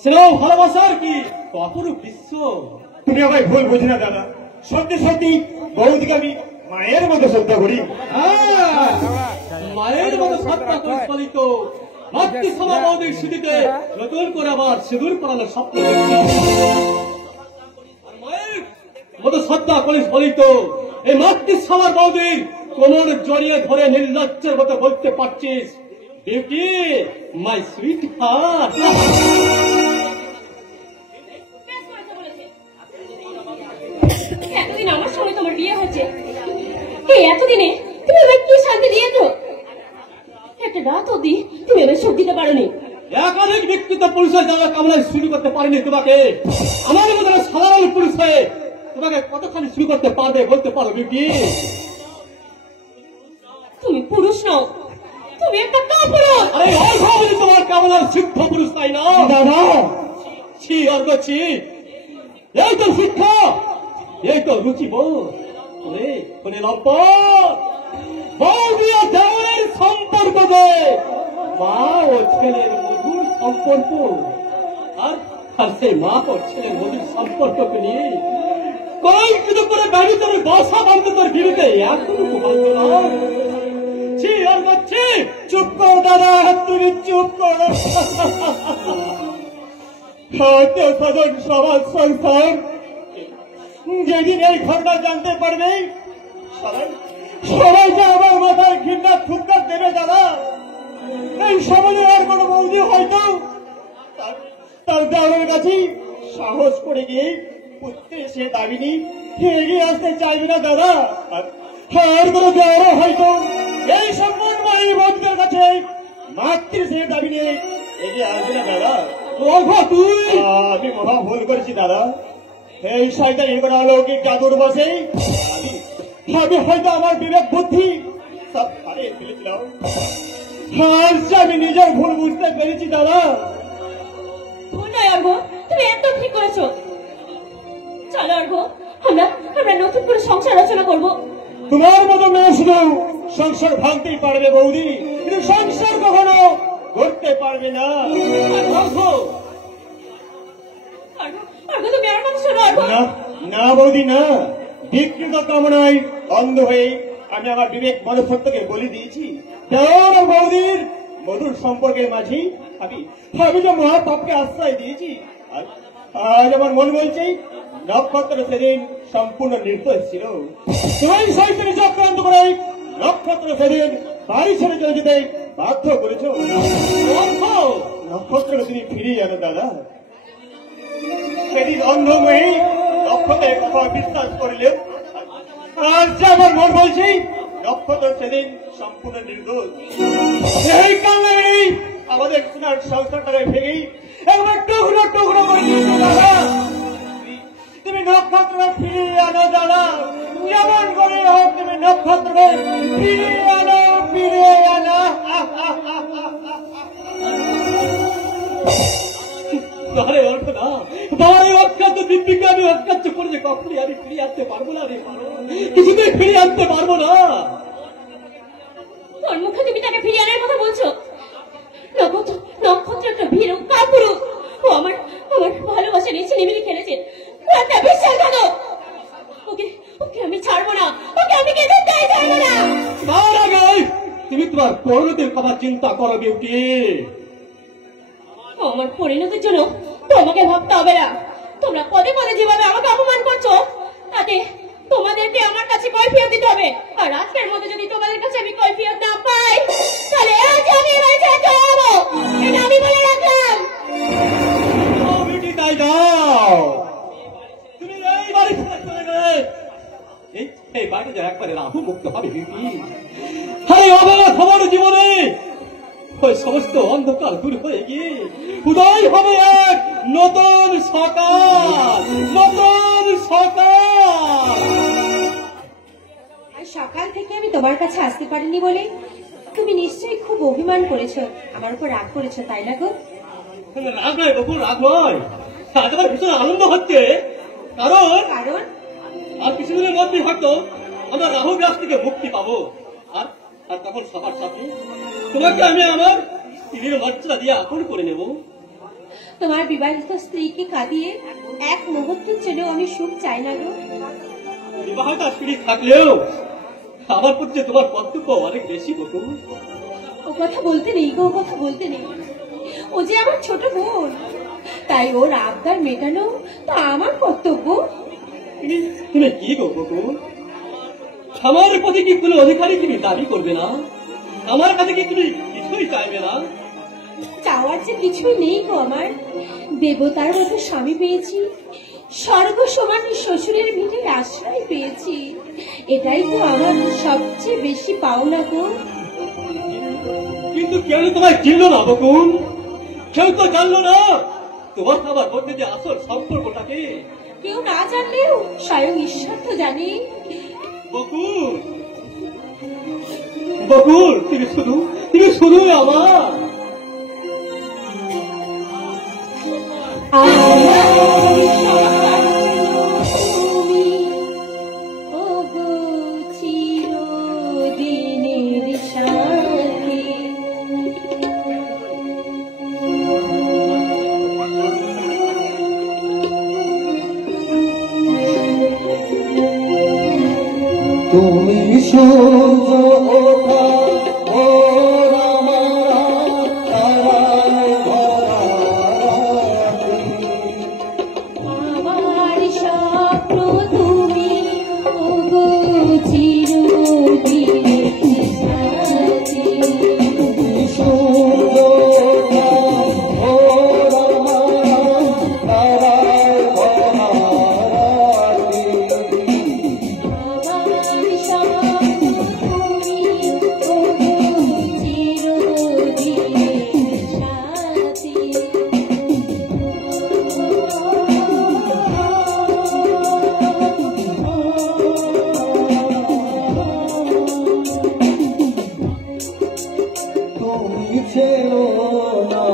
স্নেহ ভালোবাসার কি অপরূপ দৃশ্য। তুমি আমায় ভুল বুঝি না দাদা, সত্যি সত্যি বৌদিকে আমি মায়ের মতো শ্রদ্ধা করি। মায়ের মতো সত্তা পরিচালিত মাতৃসভা বৌদির স্মৃতিতে নতুন করে আবার সিঁদুর পরানোর স্বপ্ন দেখছি। আর মায়ের মতো সত্তা পরিচালিত এই মাতৃসভার বৌদির কোমর জড়িয়ে ধরে নির্লজ্জের মতো বলতে পারছিস, বিউটি মাই সুইট হার্ট। এতদিন আমার সঙ্গে তোমার বিয়ে হচ্ছে, এই এতদিনে তুমি আমায় কি শান্তি দিয়েছো? একটা রাত অব্দি তুমি আমায় সুখ দিতে পারোনি। একাধিক ব্যক্তিত্ব পরিচয় দেওয়া কামনায় শুরু করতে পারিনি তোমাকে। আমার মতো সাধারণ পরিচয়ে তোমাকে কতখানি শুরু করতে পারবে বলতে পারো বিউটি? তুমি পুরুষ নও, তুমি একটা কাপুরুষ। আরে অর্ঘ বলি তোমার কামনার সিদ্ধ পুরুষ, তাই না দাদা? ছি অর্ঘ ছি, এই তো শিক্ষা, এই তো রুচি বোধ। কোনে লম্পট বৌদিয়া দেওয়ার সম্পর্ক যে মা ও ছেলের মধুর সম্পর্ক, আর সেই মা ও ছেলের মধুর সম্পর্ককে নিয়ে কলঙ্কিত করে বাড়িতে আমি বাসা বাঁধতে তোর বিরুদ্ধে এতটুকু বাঁধতে না। ছি অর্ঘ ছি। চুপ করো দাদা, তুমি চুপ করো। হয়তো সাধারণ সমাজ সংস্থান যেদিন এই ঘটনা জানতে পারবে সবাই যে আমার মাথায় ঘৃণা ঠুকর দেবে দাদা। এই সমাজে আর কোনো বৌদি হয়তো তার দেওয়ার কাছে সাহস করে গিয়ে পুত্রে সে দাবি নিয়ে এগিয়ে আসতে চাইবে না দাদা। আর কোনো দেওয়ারও হয়তো এই সম্মান মায়ের বন্ধুদের কাছে মাতৃ সে দাবি নিয়ে এগিয়ে আসবে না দাদা। অর্ঘ তুই আমি মহা ভুল করেছি দাদা। এই শয়তানি করে অলৌকিক জাদুর বসে আমি হয়তো আমার বিবেক বুদ্ধি সব হারিয়ে ফেলেছিলাম। আজ আমি নিজের ভুল বুঝতে পেরেছি দাদা। ভুল নয় অর্ঘ, তুমি একদম ঠিক করেছো। চলো অর্ঘ, আমরা নতুন করে সংসার রচনা করবো। তোমার মতো মেয়ে শুধু সংসার ভাঙতেই পারবে বৌদি, কিন্তু সংসার কখনো করতে পারবে না। অর্ঘ, তুমি আমার কথা শোনো অর্ঘ। না না বৌদি না, বিকৃত কামনায় অন্ধ হয়ে আমি আমার বিবেক মনসত্বকে বলি দিয়েছি। দেওয়ার ও বৌদির মধুর সম্পর্কের মাঝে আমি তো মহাপাপকে আশ্রয় দিয়েছি। আজ আমার মন বলছে নক্ষত্র সেদিন সম্পূর্ণ নির্দোষ ছিল। তুমি শৈতানি চক্রান্ত করে নক্ষত্র সেদিন বাড়ি ছেড়ে চলে যেতে বাধ্য করেছ। নক্ষত্রকে তুমি ফিরিয়ে আনো দাদা। সেদিন অন্ধ হয়ে নক্ষত্রের কথা বিশ্বাস করিলেন। আজ যে আমার মন বলছি নক্ষত্র সেদিন সম্পূর্ণ নির্দোষ। এই কারণে আমাদের সোনার সংসারটাকে ভেঙেই একবার টুকরো টুকরো করে দিয়েছে দাদা। তুমি নক্ষত্র ফিরিয়ে আনো দাদা, যেমন করে হোক তুমি নক্ষত্রকে ফিরিয়ে আনো, ফিরিয়ে আনো। তাহলে অর্থ না, তাহলে অর্থ দিব্যিকে আমি অত্যাচার করে যে কখনই আমি ফিরিয়ে আনতে পারবো না রে, কিছুতেই ফিরিয়ে আনতে পারবো না। তোর মুখে তুমি তাকে ফিরিয়ে আনার কথা বলছো? নক্ষত্র নক্ষত্র একটা ভীরু কাপুরুষ। ও আমার আমার ভালোবাসা নিয়ে ছিনিমিনি খেলেছে। একটা বিশ্বাস করো, ওকে ওকে আমি ছাড়বো না, ওকে আমি কিছুতেই ছাড়বো না। তার আগে তুমি তোমার পরিণতির কথা চিন্তা করো বিউটি। আমার পরিণতির জন্য তোমাকে ভাবতে হবে না। তোমরা পদে পদে যেভাবে আমাকে অপমান করছো, তাতে তোমাদেরকে আমার কাছে কৈফিয়ত দিতে হবে। আর আজকের মধ্যে যদি তোমাদের কাছে আমি কৈফিয়ত না পাই, তাহলে আজ আমি বেঁচে যাবো, এটা আমি বলে রাখলাম। বিউটি তাই যাও, তুমি এই বাড়ি ছেড়ে চলে গেলে এই বাড়ি যা একবারে রাহু মুক্ত হবে বিউটি। আরে অবলা খবর জীবনে ওই সমস্ত অন্ধকার দূর হয়ে গিয়ে উদয় হবে এক নতুন সকাল, নতুন সকাল। আর সকাল থেকে আমি তোমার কাছে আসতে পারিনি বলে তুমি নিশ্চয়ই খুব অভিমান করেছো, আমার উপর রাগ করেছো, তাই না গো? রাগ নয় বাবু, রাগ নয়, আজ আমার ভীষণ আনন্দ হচ্ছে। কারণ কারণ আর কিছুদিনের মধ্যে হয়তো আমরা রাহু গ্রাস থেকে মুক্তি পাবো। আর আর তখন সবার সাথে তোমাকে আমি আমার স্ত্রীর মর্যাদা দিয়ে আপন করে নেব। তোমার বিবাহিত স্ত্রীকে কাঁদিয়ে এক মুহূর্তের জন্য আমি সুখ চাই না গো। বিবাহিত স্ত্রী থাকলেও আমার প্রতি তোমার কর্তব্য অনেক বেশি বটু। ও কথা বলতে নেই গো, ও কথা বলতে নেই। ও যে আমার ছোট বোন, তাই ওর আবদার মেটানো তা আমার কর্তব্য। তুমি কি গো বকুল, আমার প্রতি কি কোনো অধিকারী তুমি দাবি করবে না? আমার কাছে কি তুমি কিছুই চাইবে না? চাওয়ার যে কিছুই নেই গো আমার। দেবতার মতো স্বামী পেয়েছি, স্বর্গ সমান শ্বশুরের ভিড়ে আশ্রয় পেয়েছি, এটাই তো আমার সবচেয়ে বেশি পাওনা গো। কিন্তু কেউ তোমায় চিনল না বকুল, কেউ তো জানলো না তোমার আমার মধ্যে যে আসল সম্পর্কটাকে। কেউ না জানলেও স্বয়ং ঈশ্বর তো জানে। বকুল, বকুল, তুমি শুধু আমার। তুমি ওগো চিরদিনের সাথী। তুমি সূর্য ওঠা ওর আমার তারায় ভরা রাত্রি। আমার স্বপ্ন তুমি ওগো চিরদিনের সাথী। তুমি সূর্য ওঠা ওর আমার তারায় ভরা রাত্রি। আমার স্বপ্ন তুমি ওগো চিরদিনের সাথী। তুমি ছেড়ো না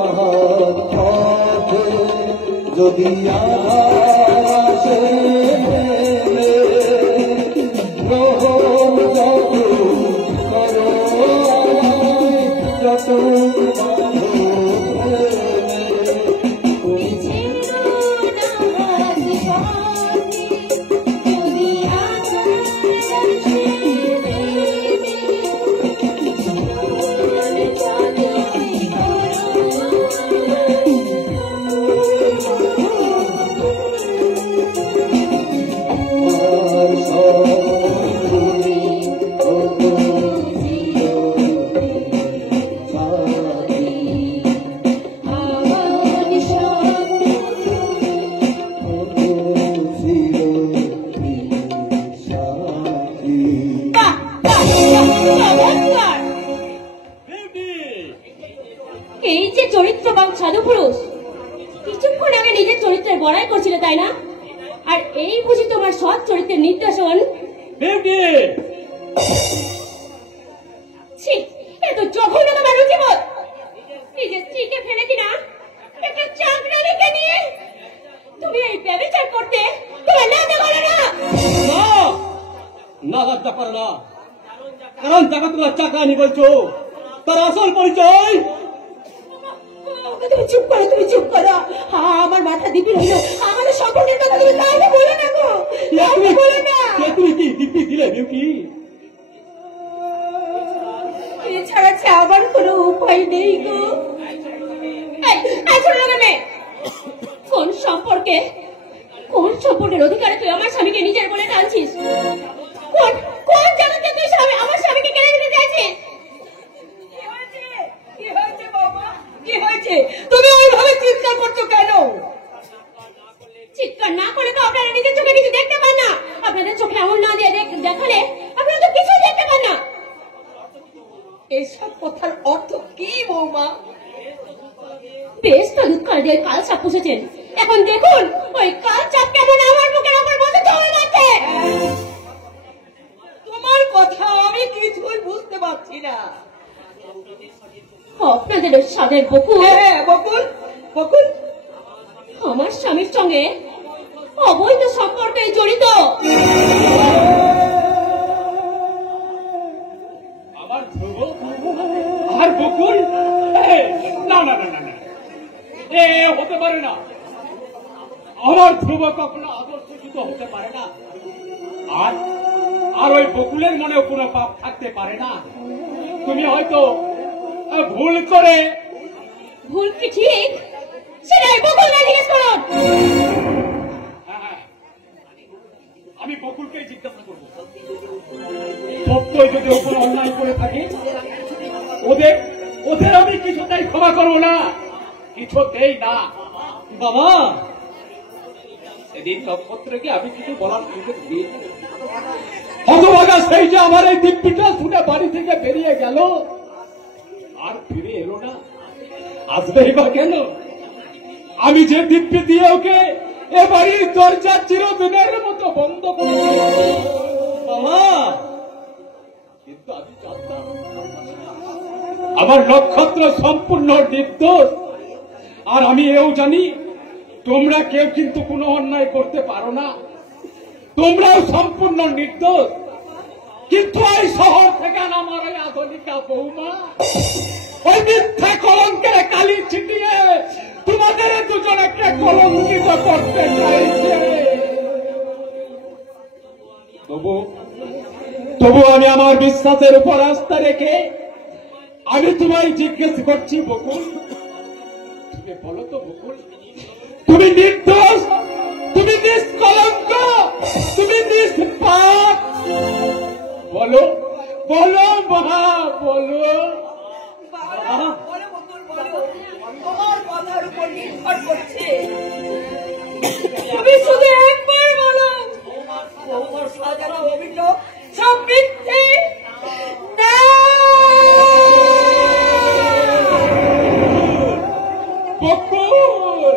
পথে, যদি আধার আসে নেমে, গ্রহণ যত করো আমায়, যত বাঁধো প্রেমে। তুমি আর সব তুমি ওগো সাথী। এই যে চরিত্রবান সাধু পুরুষ, কিছুক্ষণ আগে নিজের চরিত্রের বড়াই করছিল তাই না? আর এই বুঝি তোমার সৎ চরিত্রের নির্দেশন? ছি, এত জঘন্য তোমার রুচিবোধ। নিজের স্ত্রীকে ফেলে কিনা একটা চাকরানিকে নিয়ে তুমি এই ব্যভিচার করতে করতে তোমার লজ্জা করে না? না না লজ্জা করে না, কারণ যাকে তোমার চাকরানি বলছো তার আসল পরিচয়। তুমি চুপ করো, তুমি চুপ করো। আমার মাথা দিবি রইল, আমাদের সম্পর্কের কথা তুমি কাউকে বলো না গো, কাউকে বলো না। তুমি কি দিব্যি দিলে কি? এছাড়া আমার কোনো উপায় নেই গো। কোন সম্পর্কের অধিকারে তুই আমার স্বামীকে নিজের বলে টানছিস? কোন কোন জায়গাতে তুই আমার স্বামীকে কেড়ে নিতে চাইছিস? কি হয়েছে বাবা, কি হয়েছে? তুমি ওইভাবে চিৎকার করছো কেন? চিৎকার না করে তো আপনারা নিজের চোখে কিছু দেখতে পান না। আপনাদের চোখে আঙুল না দিয়ে দেখালে আপনারা তো কিছুই দেখতে পান না। এসব কথার অর্থ কি বৌমা? বেশ তো দুঃখার দিয়ে কাল চাপ পুষেছেন, এখন দেখুন ওই কাল চাপ কেমন আমার বুকের ওপর বসে চলে যাচ্ছে। তোমার কথা আমি কিছুই বুঝতে পারছি না। আপনাদের স্বাদের বকুল, বকুল বকুল আমার স্বামীর সঙ্গে অবৈধ সম্পর্কে জড়িত। আমার ধ্রুব আর বকুল? না না না না না, এ হতে পারে না। আমার ধ্রুব কখনো আদর্শিত হতে পারে না, আর আর ওই বকুলের মনেও কোনো পাপ থাকতে পারে না। তুমি হয়তো ভুল করে। ভুল কি ঠিক সেটাই বকুল না জিজ্ঞেস করুন। হ্যাঁ, আমি বকুলকে জিজ্ঞাসা করবো। সত্যই যদি ও কোনো অন্যায় করে থাকে, ওদের ওদের আমি কিছুতেই ক্ষমা করবো না, কিছুতেই না। বাবা, সেদিন নক্ষত্রকে আমি কিছু বলার সুযোগ দিই। হতভাগা সেই যে আমার এই দিব্যিটা শুনে বাড়ি থেকে বেরিয়ে গেল, আর ফিরে এলো না। আসবেই বা কেন? আমি যে দিব্যি দিয়ে ওকে এ বাড়ির দরজা চিরদিনের মতো বন্ধ করে দিয়েছি বাবা, কিন্তু আমি জানতাম আমার নক্ষত্র সম্পূর্ণ নির্দোষ। আর আমি এও জানি তোমরা কেউ কিন্তু কোনো অন্যায় করতে পারো না, তোমরাও সম্পূর্ণ নির্দোষ। কিন্তু এই শহর থেকে আমার ওই আধুনিকা বৌমা ওই মিথ্যা কলঙ্কের কালি ছিটিয়ে তোমাদের দুজনকে কলঙ্কিত করতে চাইছে। তবু আমি আমার বিশ্বাসের উপর আস্থা রেখে আমি তোমায় জিজ্ঞেস করছি বকুল, তুমি বলো তো বকুল, তুমি নির্দোষ, তুমি নিষ্কলঙ্ক, তুমি নিষ্পাপ? বলো বলো মা, বলো। তোমার কথার উপর নির্ভর করছে, তুমি শুধু একবার বলো তোমার সাজানো অভিযোগ সব মিথ্যে না? বকুল,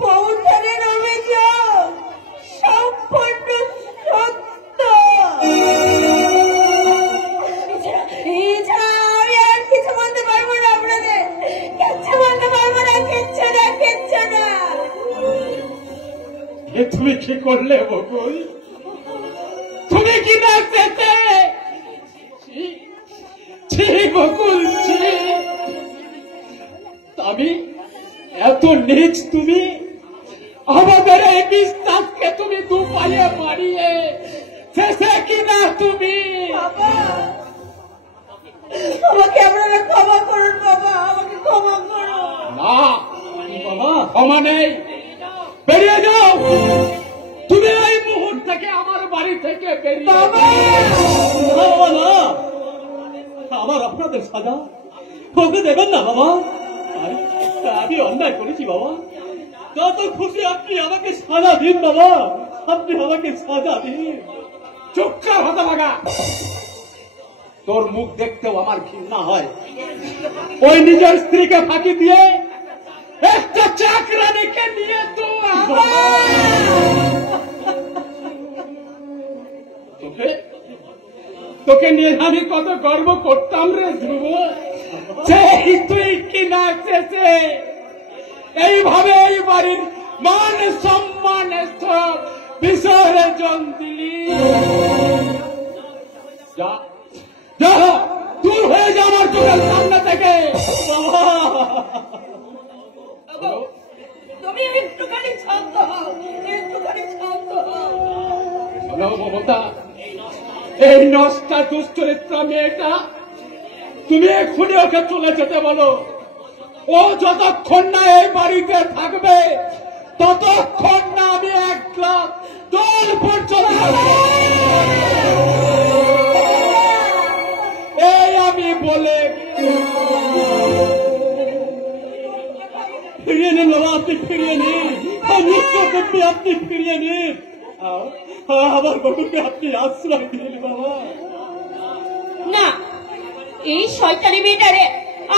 বৌদ্ধের অভিযোগ সম্পূর্ণ সত্য। এছাড়া আমি আর কিছু বলতে পারবো না, আপনাদের কিচ্ছু বলতে পারবো না, কিচ্ছু না, কিচ্ছু না। এ তুমি কি করলে বকুল? তুমি কি না চেতে? ছি বকুল, ছি। আমি এত নিচ, তুমি আমাদের এই বিশ্বাসকে তুমি দু পায়ে মারিয়ে শেষে কিনা তুমি। আমাকে আপনারা ক্ষমা করুন বাবা, আমাকে ক্ষমা করুন। না বাবা, ক্ষমা নেই, বেরিয়ে যাও তুমি এই মুহূর্ত থেকে, আমার বাড়ি থেকে বেরিয়ে যাও। বাবা না, আমার আপনাদের সাজা ওকে দেবেন না বাবা। আমি অন্যায় করেছি বাবা, যত খুশি আপনি আমাকে সাজা দিন বাবা, আপনি আমাকে সাজা দিন। চুপচাপ হতভাগা, তোর মুখ দেখতেও আমার ঘৃণা হয়। ওই নিজের স্ত্রীকে ফাঁকি দিয়ে একটা চাকরানিকে নিয়ে তো তোকে নিয়ে আমি কত গর্ব করতাম রে ধ্রুব। সেই তুই কি না চেয়েছে এইভাবে এই বাড়ির মান সম্মান বিসর্জন দিলি। যা যা, দূর হয়ে যা আমার চোখের সামনে থেকে। তুমি একটুখানি শান্ত হও, একটুখানি শান্ত হও। শোনো মমতা, এই নষ্টা দুশ্চরিত্র মেয়েটা, তুমি এক্ষুনি ওকে চলে যেতে বলো। ও যতক্ষণ না এই বাড়িতে থাকবে ততক্ষণ না আমি এক গ্লাস জল পর্যন্ত এই আমি বলে ফিরিয়ে নিন বাবা, আপনি ফিরিয়ে নিন। আপনি ফিরিয়ে নিন। আমার বকুলকে আপনি আশ্রয় দিন বাবা। না, এই শয়তানি মেয়েটারে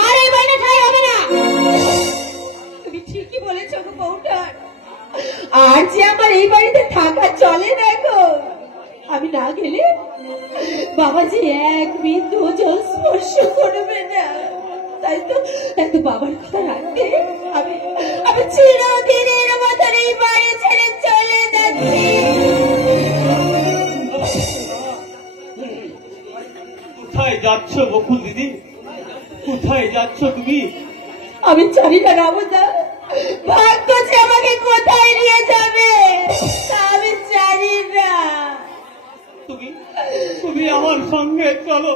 আর এই বাইরে ঠাই হবে না। তুমি ঠিকই বলেছ গো বউঠান, আর যে আমার এই বাড়িতে থাকা চলে না গো। আমি না গেলে বাবা যে এক বিন্দু জল স্পর্শ করবে না। তাই তো বাবার কথা রাখতে আমি আমি চিরদিনের মতন এই বাড়ি ছেড়ে চলে যাচ্ছি। কোথায় যাচ্ছ বকুল দিদি, কোথায় যাচ্ছ তুমি? আমি জানি না রামদা, ভাগ্য যে আমাকে কোথায় নিয়ে যাবে আমি জানি না। তুমি আমার সঙ্গে চলো।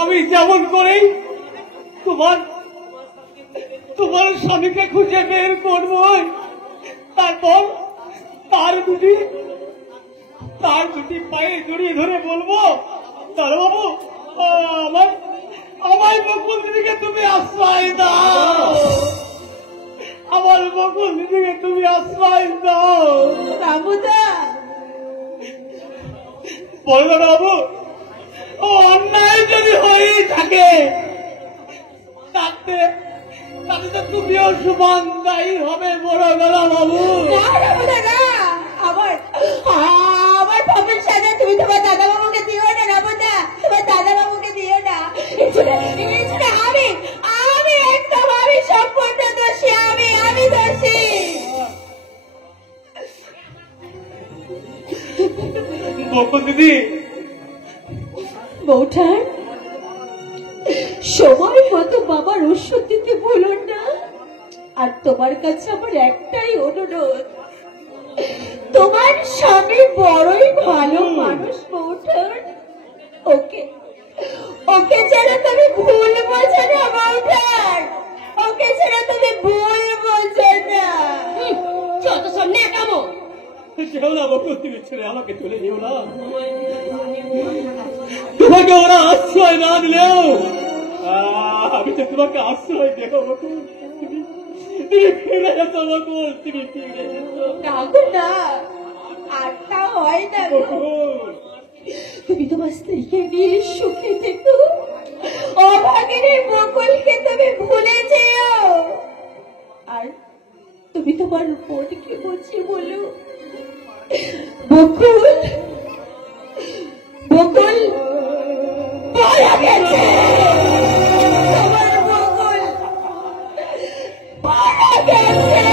আমি যেমন করেই তোমার স্বামীকে খুঁজে বের করব, তারপর তার দুটি পায়ে জড়িয়ে ধরে বলবো, তার বাবু আমার বকুল দিদিকে তুমি আশ্রয় দাও, আমার বকুল দিদিকে তুমি আশ্রয় দাও। রামদা বলো না বাবু, ও অন্যায় যদি হয়েই থাকে তাতে তো তুমিও সমান দায়ী হবে। বড় বেলা বাবু। না রামদা না, আমার ফসল সাজা তুমি তোমার দাদা বাবুকে দিও না রামদা, তোমার দাদা বাবুকে দিও না। আমি একদম আমি সম্পূর্ণ দোষী, আমি দোষী। বকুল দিদি, বউঠান সময় মতো বাবার ওষুধ দিতে বলুন না। আর তোমার কাছে আমার একটাই অনুরোধ, তোমার স্বামী বড়ই ভালো মানুষ বউঠান, ওকে ছাড়া তুমি ভুল বোঝো না বউঠান, ওকে ছাড়া তুমি ভুল বোঝো না। যত সামনে একামো কেউ না বকুল, তুমি ছেড়ে আমাকে চলে যেও না। তোমাকে ওরা আশ্রয় না দিলেও আমি তো তোমাকে আশ্রয় দেবো বকুল। তুমি ফিরে যেত বকুল, তুমি ফিরে যেত না। আর তা হয় না, তুমি তোমার স্ত্রীকে নিয়ে সুখে থেকো, অভাগের বকুলকে তুমি ভুলে যেও। আর তুমি তোমার বোনকে বলছি বলো, বকুল মারা গেছে, তোমার বকুল মারা গেছে।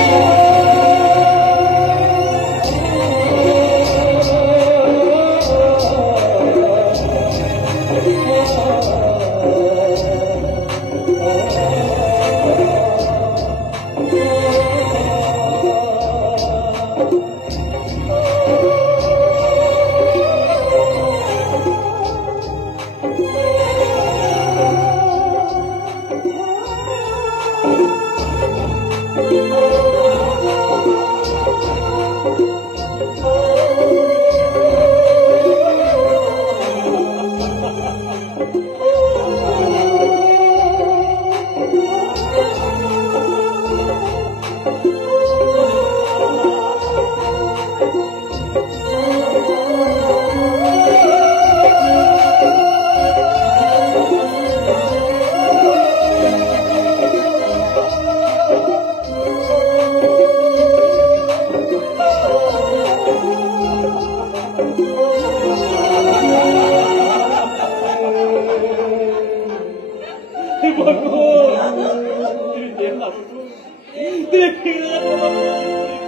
তুমি ফিরে এসো বকুল,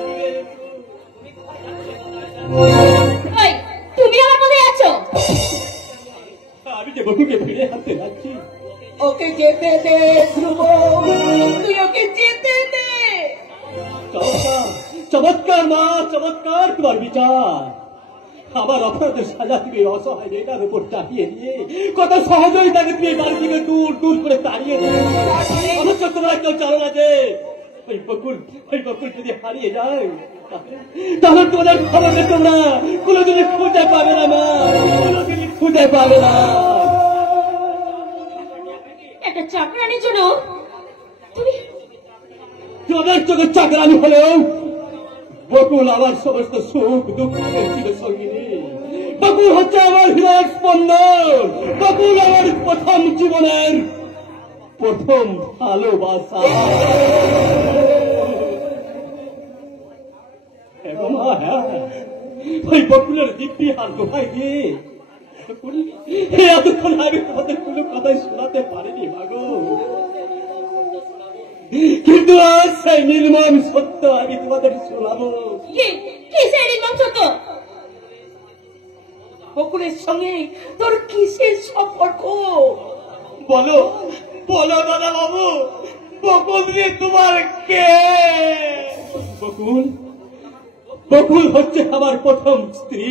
ফিরে এসো। ওই, তুমি আমার কোথায় আছো? আমি যে বকুলকে ফিরে আনতে যাচ্ছি। ওকে যেতে দে ধ্রুব, তুই ওকে যেতে দে। চমৎকার চমৎকার মা, চমৎকার তোমার বিচার। আমার অপরাধের সাজা তুমি অসহায় মেয়েটার উপর চাপিয়ে দিয়ে কত সহজেই তাকে তুমি বাড়ি থেকে দূর দূর করে তাড়িয়ে দিয়ে অথচ তোমরা কেউ জানো না যে ওই বকুল যদি হারিয়ে যায় তাহলে তোমাদের খবরকে তোমরা কোনোদিনই খুঁজে পাবে না মা, কোনোদিনই খুঁজে পাবে না। একটা চাকরানির জন্য তুমি তোমাদের চোখে চাকরানি হলেও বকুল আমার সমস্ত সুখ দুঃখের চিরসঙ্গিনী। বকুল হচ্ছে আমার হৃদয়ের স্পন্দন, বকুল আমার প্রথম জীবনের প্রথম ভালোবাসা। এবং হ্যাঁ, ওই বকুলের দিব্যি আর দোহাই দিয়ে এতক্ষণ আমি তোমাদের কোনো কথাই শোনাতে পারিনি ভাগো, কিন্তু আজ সেই নির্মম সত্য আমি তোমাদের শোনাবো। কি সেই নির্মম সত্য? বকুলের সঙ্গে তোর কিসের সম্পর্ক? বলো বলো দাদা বাবু, বকুল যে তোমার কে? বকুল হচ্ছে আমার প্রথম স্ত্রী।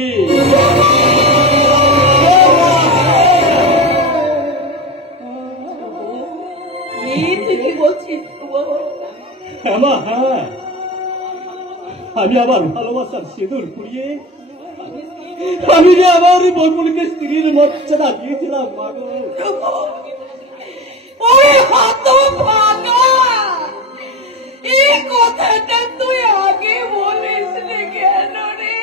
কি বলছিস? হ্যাঁ, আমি আমার ভালোবাসার সিঁদুর পুড়িয়ে আমি যে আমার বকুলকে স্ত্রীর মর্যাদা দিয়েছিলাম মাগো। ওরে হতভাগা, এই কথাটা তুই আগে বলিস নি কেন রে?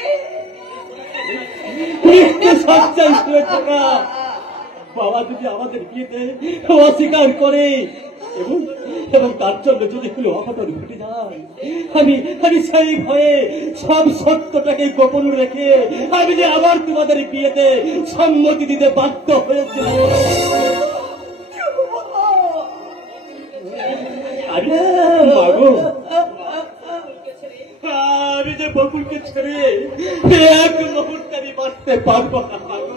সচ্চাই শুয়েছে না। বাবা যদি আমাদের বিয়েতে অস্বীকার করে এবং তার জন্য যদি কোনো অঘটন ঘটে যায়, আমি সেই ভয়ে সব সত্যটাকে গোপন রেখে আমি যে আবার তোমাদের বিয়েতে সম্মতি দিতে বাধ্য হয়েছিলাম। আরে মাগো, আমি যে বকুলকে ছেড়ে এক মুহূর্তে আমি বাঁচতে পারবো না মাগো।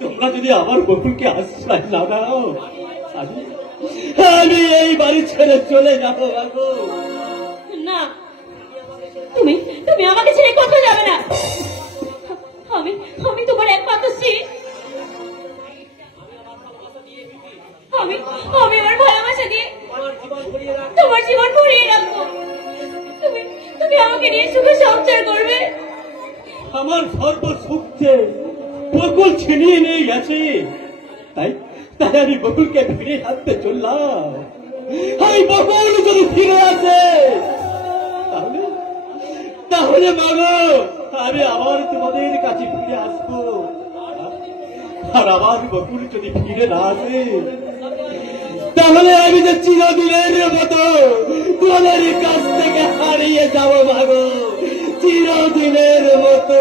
তোমরা যদি আমার বকুলকে আশ্রয় না দাও, আমি এই বাড়ি ছেড়ে চলে যাবো মাগো। না, তুমি আমাকে ছেড়ে কোথাও যাবে না। আমি তোমার একমাত্র স্ত্রী। আমি আমার ভালোবাসা দিয়ে তোমার জীবন ভরিয়ে রাখবো। তুমি আমাকে নিয়ে সুখে সংসার করবে। আমার সর্ব সুখে বকুল ছিনিয়ে নিয়ে গেছে, তাই আমি বকুলকে ফিরে আনতে চললাম। আমি বকুল যদি ফিরে আসে তাহলে মাগো আমি আবার তোমাদের কাছে ফিরে আসবো। আর আমার বকুল যদি ফিরে না আসে তাহলে আমি যে চিরদিনের মতো তোমাদের কাছ থেকে হারিয়ে যাবো মাগো, চিরদিনের মতো।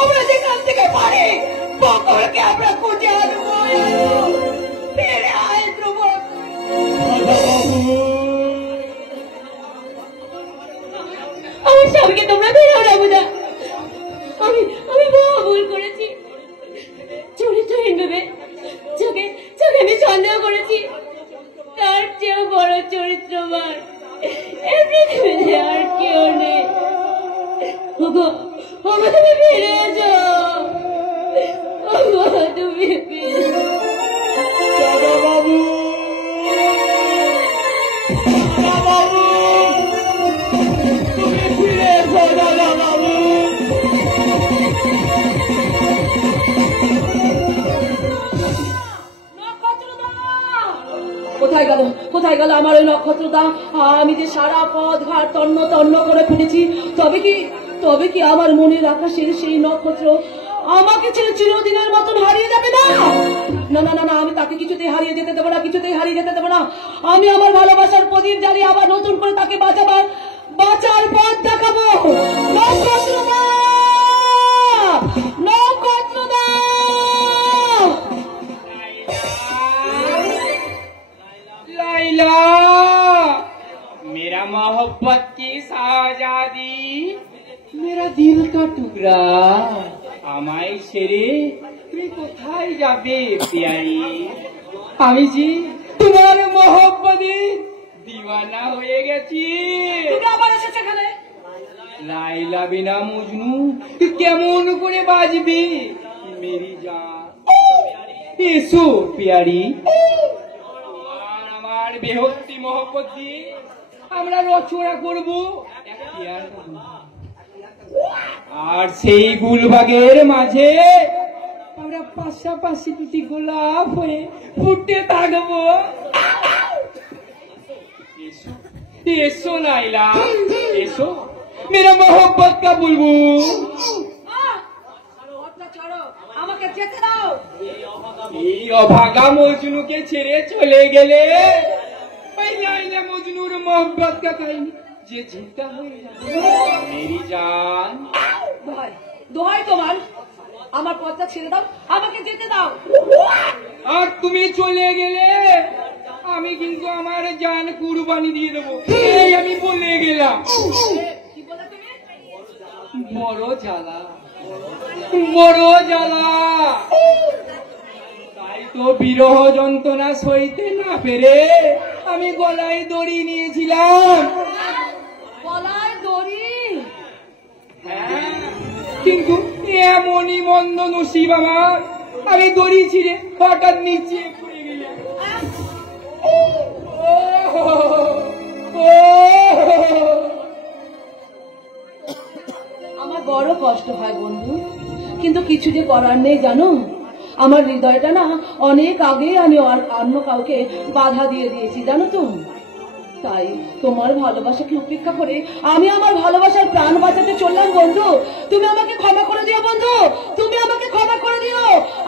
আমরা যেখান থেকে পারি বকুলকে আমরা খুঁজে আনবো। ফিরে আয় ধ্রুব। আমার স্বামীকে তোমরা ফেরাও যাবো না। আমি বড় ভুল করেছি, চরিত্রহীন ভেবে চোখে আমি সন্দেহ করেছি। তার চেয়েও বড় চরিত্রবান এই পৃথিবীতে আর কেউ নেই। তুমি ফিরে যাও, তুমি ফিরে বাবু, বাবু, তুমি ফিরে এসো দাদা বাবু। কোথায় গেল আমার ওই নক্ষত্রদা? আমি যে সারা পথ ঘাট তন্ন তন্ন করে ফেলেছি, তবে কি আমার মনের আকাশের সেই নক্ষত্র আমাকে ছেড়ে চিরদিনের মতন হারিয়ে যাবে না? না না না না, আমি তাকে কিছুতেই হারিয়ে যেতে দেবো না, কিছুতেই হারিয়ে যেতে দেবো না। আমি আমার ভালোবাসার প্রদীপ জ্বালিয়ে আবার নতুন করে তাকে বাঁচার পথ দেখাবো। নক্ষত্রদা! টুকরা, আমায় ছেড়ে তুমি কোথায় যাবে পিয়ারি? আমি যে তোমার মহব্বতে দিওয়ানা হয়ে গেছি। তুমি আবার এসেছো এখানে? লাইলা বিনা মজনু কেমন করে বাজবে মেরি জান? এসো পিয়ারি, আর আমার বেহস্তি মহব্বত দিয়ে আমরা রচনা করবো এক পিয়ার। আর সেই গুলবাগের মাঝে আমরা পাশাপাশি দুটি গোলাপ হয়ে ফুটে থাকবো। এসো এসো লাইলা, এসো মেরা মোহব্বত কা বুলবুল। আমাকে যেতে দাও। এই অভাগা মজনুকে ছেড়ে চলে গেলে ওই লাইলা মজনুর মোহব্বত কা কাহিনী যে চিন্তা হয়ে যাবে মেরি জান। দোহাই দোহাই তোমার, আমার পথটা ছেড়ে দাও, আমাকে যেতে দাও। আর তুমি চলে গেলে আমি কিন্তু আমার জান কুরবানি দিয়ে দেবো, এই আমি বলে গেলাম। কি বলে তুমি? বড় জ্বালা, বড় জ্বালা। তাই তো বিরহ যন্ত্রণা সইতে না পেরে আমি গলায় দড়ি নিয়েছিলাম। গলায় দড়ি? হ্যাঁ, কিন্তু এমনই মন্দ নসিব আমার, আমি দড়ি ছিঁড়ে হঠাৎ নিচে পড়ে গেলাম। আমার বড় কষ্ট হয় বন্ধু, কিন্তু কিছু যে করার নেই জানো। আমার হৃদয়টা না অনেক আগে আমি অন্য কাউকে বাধা দিয়ে দিয়েছি জানো তো। তাই তোমার ভালোবাসাকে উপেক্ষা করে আমি আমার ভালোবাসার প্রাণ বাঁচাতে চললাম বন্ধু। তুমি আমাকে ক্ষমা করে দিও বন্ধু, তুমি আমাকে ক্ষমা করে দিও,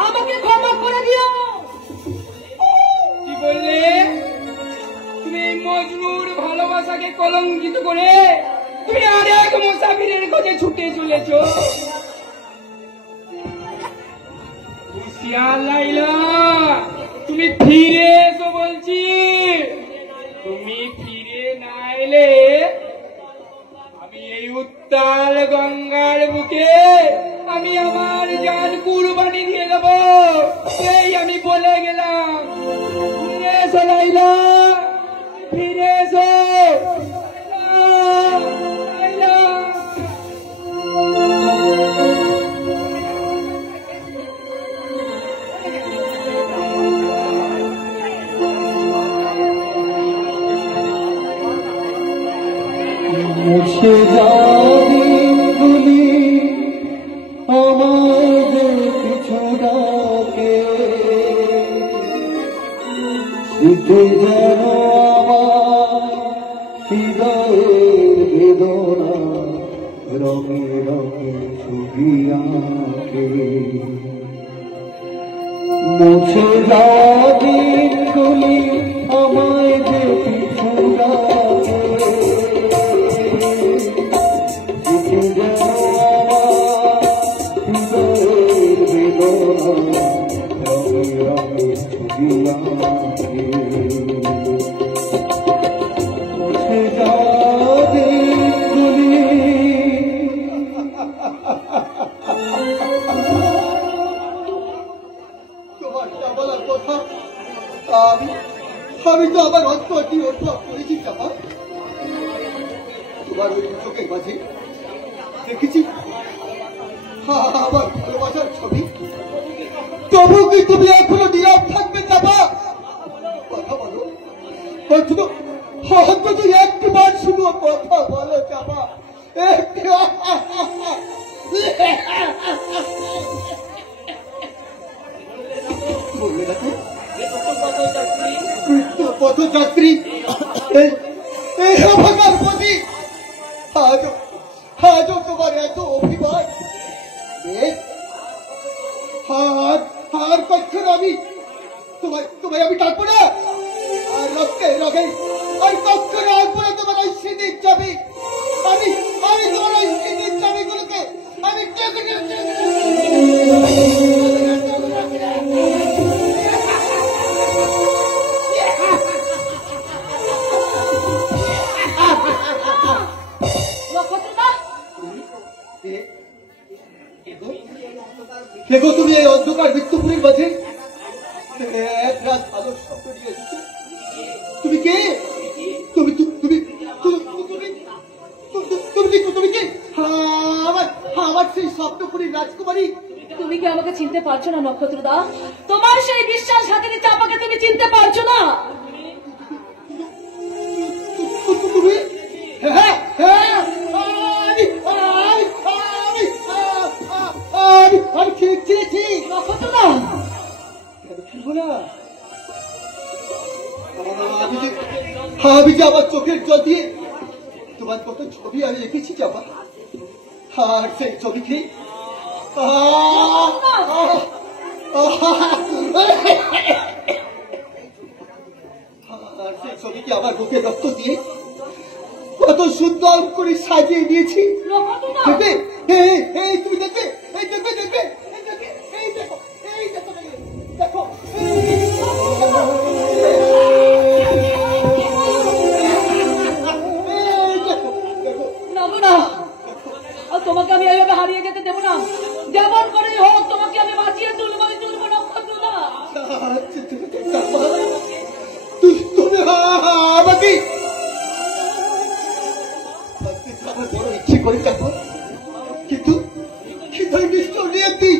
আমাকে ক্ষমা করে দিও। কি বললে তুমি? মজনুর ভালোবাসাকে কলঙ্কিত করে তুমি আরেক মুসাফিরের কাছে ছুটে চলেছ। হুঁশিয়ার লাইলা, তুমি ফিরে এসো বলছি। তুমি ফিরে না এলে আমি এই উত্তাল গঙ্গার বুকে আমি আমার জান কুরবানি দিয়ে দেবো, এই আমি বলে গেলাম। ফিরে এসো লাইলা, ফিরে এসো লাইলা। মুছে যাবি গুলি আমাদের পিছু ডাকে, শুধু যেন আমার হৃদয়ের বেদনা রঙে রঙে ছবি আঁকে। মুছে যাবি গুলি আমায় যে পিছু ডাকে, আমি তো আমার অন্তরটি অনুভব করেছি চাপা। তোমার ওই চোখের মাঝে দেখেছি আমার ভালোবাসার ছবি। তবু কি তুমি এখনো নীরব থাকবে চাপা? কথা বলো অন্তত, অন্তত একটিবার শুধু কথা বলো চাপা। বলবে না পথযাত্রী এই অভাগার প্রতি আজও তোমার এত অভিমান? আর কখন আমি তোমায় আমি ডাকবো না, আর রক্তে রগে আর কখন আসবো না তোমার ওই সিঁড়ির চাবি। আমি তোমার ওই সিঁড়ির চাবিগুলোকে আমি দেখো তুমি এই অন্ধকার মৃত্যুপুরীর মাঝে এক রাত আলোর স্বপ্ন নিয়ে এসেছো। তুমি কে? তুমি তুমি তুমি তুমি কে? আমার সেই স্বপ্নপুরীর রাজকুমারী। তুমি কি আমাকে চিনতে পারছো না নক্ষত্রদা? তোমার সেই বিশ্বাস হাতে চাপাকে তুমি চিনতে পারছো না? তুমি আমি চিনেছি নক্ষত্রদা। ফিরবো না। আমি যে আমার চোখের জল দিয়ে তোমার কত ছবি আমি এঁকেছি যাবা, আর সেই ছবিকে সেই ছবিকে আমার বুকে রক্ত দিয়ে কত সুন্দর করে সাজিয়ে দিয়েছি। দেখবে তুমি দেখবে, এই দেখবে দেখবে এই দেখো, এই দেখো দেখো তোমাকে আমি এইভাবে হারিয়ে যেতে দেবো না। যেমন করেই হোক তোমাকে আমি বাঁচিয়ে তুলবো নক্ষত্রদা। তুমি আমাকে আমার বড় ইচ্ছে করে দেখো, কিন্তু কিন্তু নিশ্চয় নিয়তি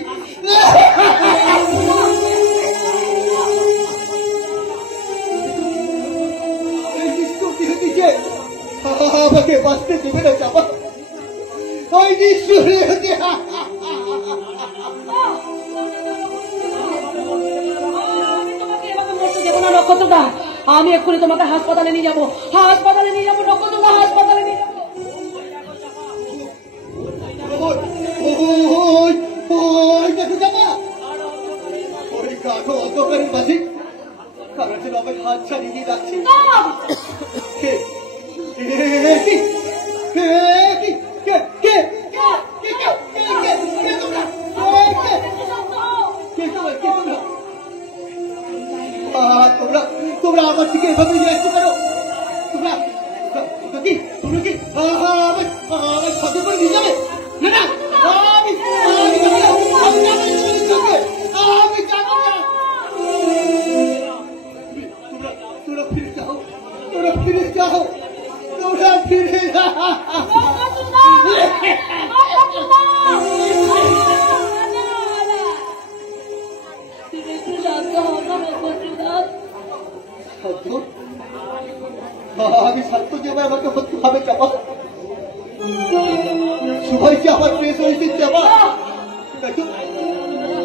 আমাকে বাঁচতে দেবে না যাবা। ওই নিশ্চয় নিয়তি নক্ষত্রদা, আমি এক্ষুনি তোমাকে হাসপাতালে নিয়ে যাবো, হাসপাতালে নিয়ে যাবো নক্ষত্রদা, হাসপাতালে নিয়ে যাবো। দেখো যাবা ওই কাঠো অন্ধকারের মাঝে কারণ যেন আমাকে হাত ছাড়িয়ে দিয়ে যাচ্ছি। তোমরা আমার দিকে এভাবে নিয়ে আসতে পারো? তোমরা কি তোমরা কি আমার সাথে করে নিয়ে যাবে? না না আমি যাবো না। তোমরা ফিরে যাও, তোমরা ফিরে যাও, তোমরা ফিরে যাও। আমি শান্ত যাবে, আমাকে হতে হবে চাপা। সবাই কি আমার প্রেস হয়েছে চাপা?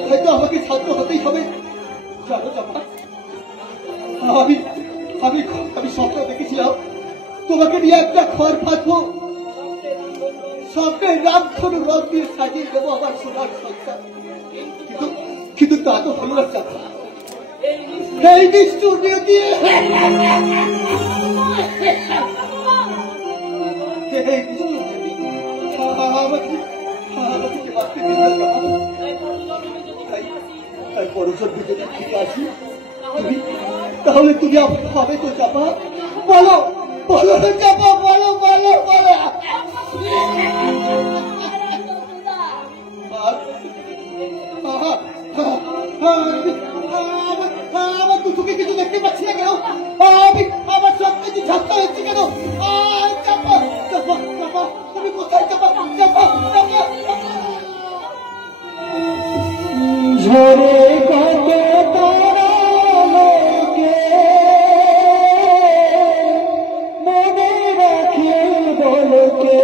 হয়তো আমাকে শান্ত হতেই হবে। জানো চাপা, আমি আমি আমি স্বপ্ন দেখেছিলাম তোমাকে নিয়ে একটা খড় পাতবো, স্বপ্নের রামধনু রং দিয়ে সাজিয়ে দেবো আমার সোনার সংসার। কিন্তু তা তো হলো না চাপা। এই নিষ্ঠুর দিয়ে তাহলে তুমি হবে তো চাপা? বলো বলো চাপা, বলো বলো বলো। আমার দুটোকে কিছু দেখতে পাচ্ছি না কেন? আমি আমার সব কিছু ঝাপটা হচ্ছে কেন? চাপা চাপা চাপা, তুমি কোথায় চাপা? চাপা চাপা ঝরে কত তারা লোকে মনে রাখে বলকে,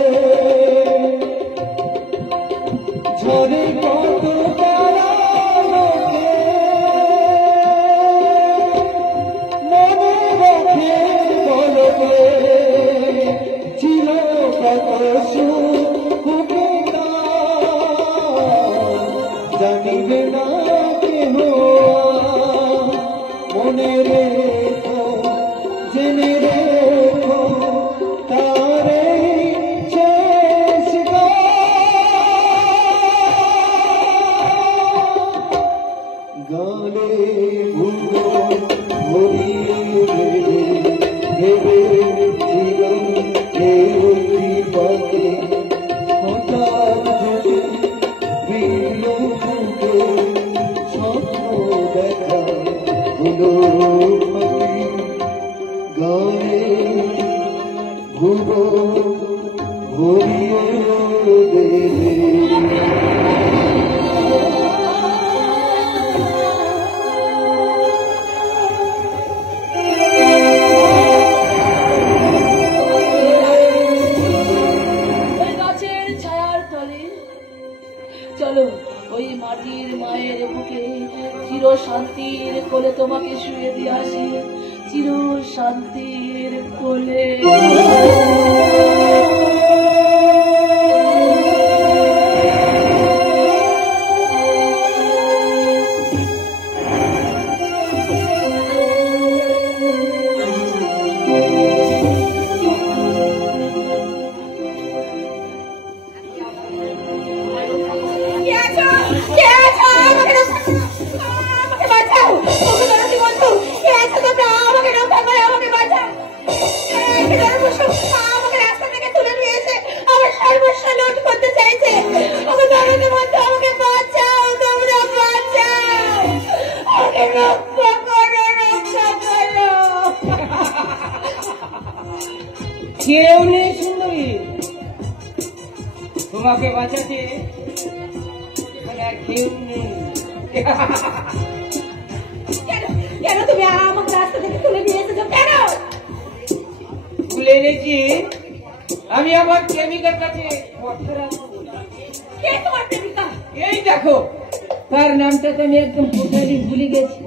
ঝরে কত তারা লোকে মনে রাখে বলকে, ছিল কত সুখ জানিবে না কেহ, মনে রেখো জেনে রেখো তারে শেষ গালে ভুলো ভরিয়ে ভেবে জীবন এই পাতে হঠাৎ যদি স্বপ্ন দেখা হলো গানে ভুব ভরিয়ে দেবে। গাছের ছায়ার তলে চলো ওই মাটির মায়ের বুকে চির শান্তির কোলে তোমাকে শুয়ে দিয়ে আসি, চির শান্তির কোলে। কে আছো? কে আছো? আমাকে বাঁচাও! ওকে দরদি বন্ধু, কে আছো তোমরা? আমাকে রক্ষা করো, আমাকে বাঁচাও! কে ধর্মসু আমাকে রাস্তা থেকে তুলে নিয়েছে, আমার সর্বস্ব লুট করতে চাইছে। ওকে দরদি বন্ধু, আমাকে বাঁচাও, তোমরা বাঁচাও! আমাকে রক্ষা করো, রক্ষা করো! কেউ নেই সুন্দরী, তোমাকে বাঁচাতে এখানে আর কেউ নেই। কেন কেন তুমি আমাকে রাস্তা থেকে তুলে নিয়ে এসেছো? কেন? তুলে এনেছি আমি আমার প্রেমিকার কাছে কথা রাখবো। কে তোমার প্রেমিকা? এই দেখো, তার নামটা তো আমি একদম টোটালি ভুলে গেছি।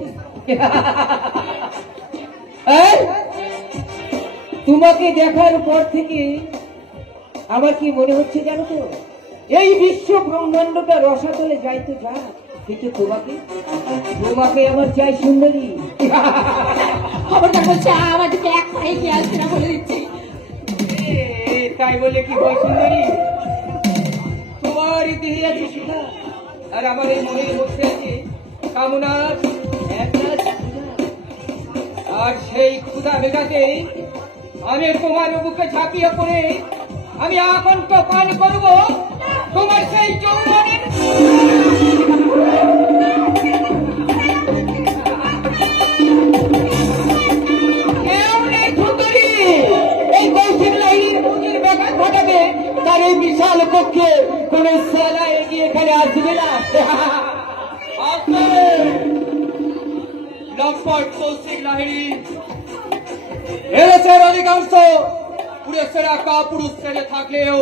এই, তোমাকে দেখার পর থেকে আমার কি মনে হচ্ছে জানো তো, এই বিশ্ব ব্রহ্মাণ্ডটা রসাতলে যাই তো যা, কিন্তু তোমাকে তোমাকে আমার চাই সুন্দরী। খবরটা বলছে আমার দিকে এক পায়ে কে আসছে না বলে দিচ্ছি। তাই বলে কি হয় সুন্দরী, তোমার দেহে আছে সুধা, আর আমার এই মনের মধ্যে আছে কামনার একটা ক্ষুধা। আর সেই ক্ষুধা মেটাতে আমি তোমার বুকে ঝাঁপিয়ে পড়ে আমি আকণ্ঠ পান করব তোমার সেই যৌবনের। কেউ নেই সুন্দরী, এই কৌশিক লাইনের মুখের ব্যাঘাত ঘটাবে তার এই বিশাল পক্ষে কোন সেনা এগিয়ে এখানে আসবে না। লম্পট কৌশিক লাহিড়ী এদেশের অধিকাংশ পুরুষেরা কাপুরুষ শ্রেণী থাকলেও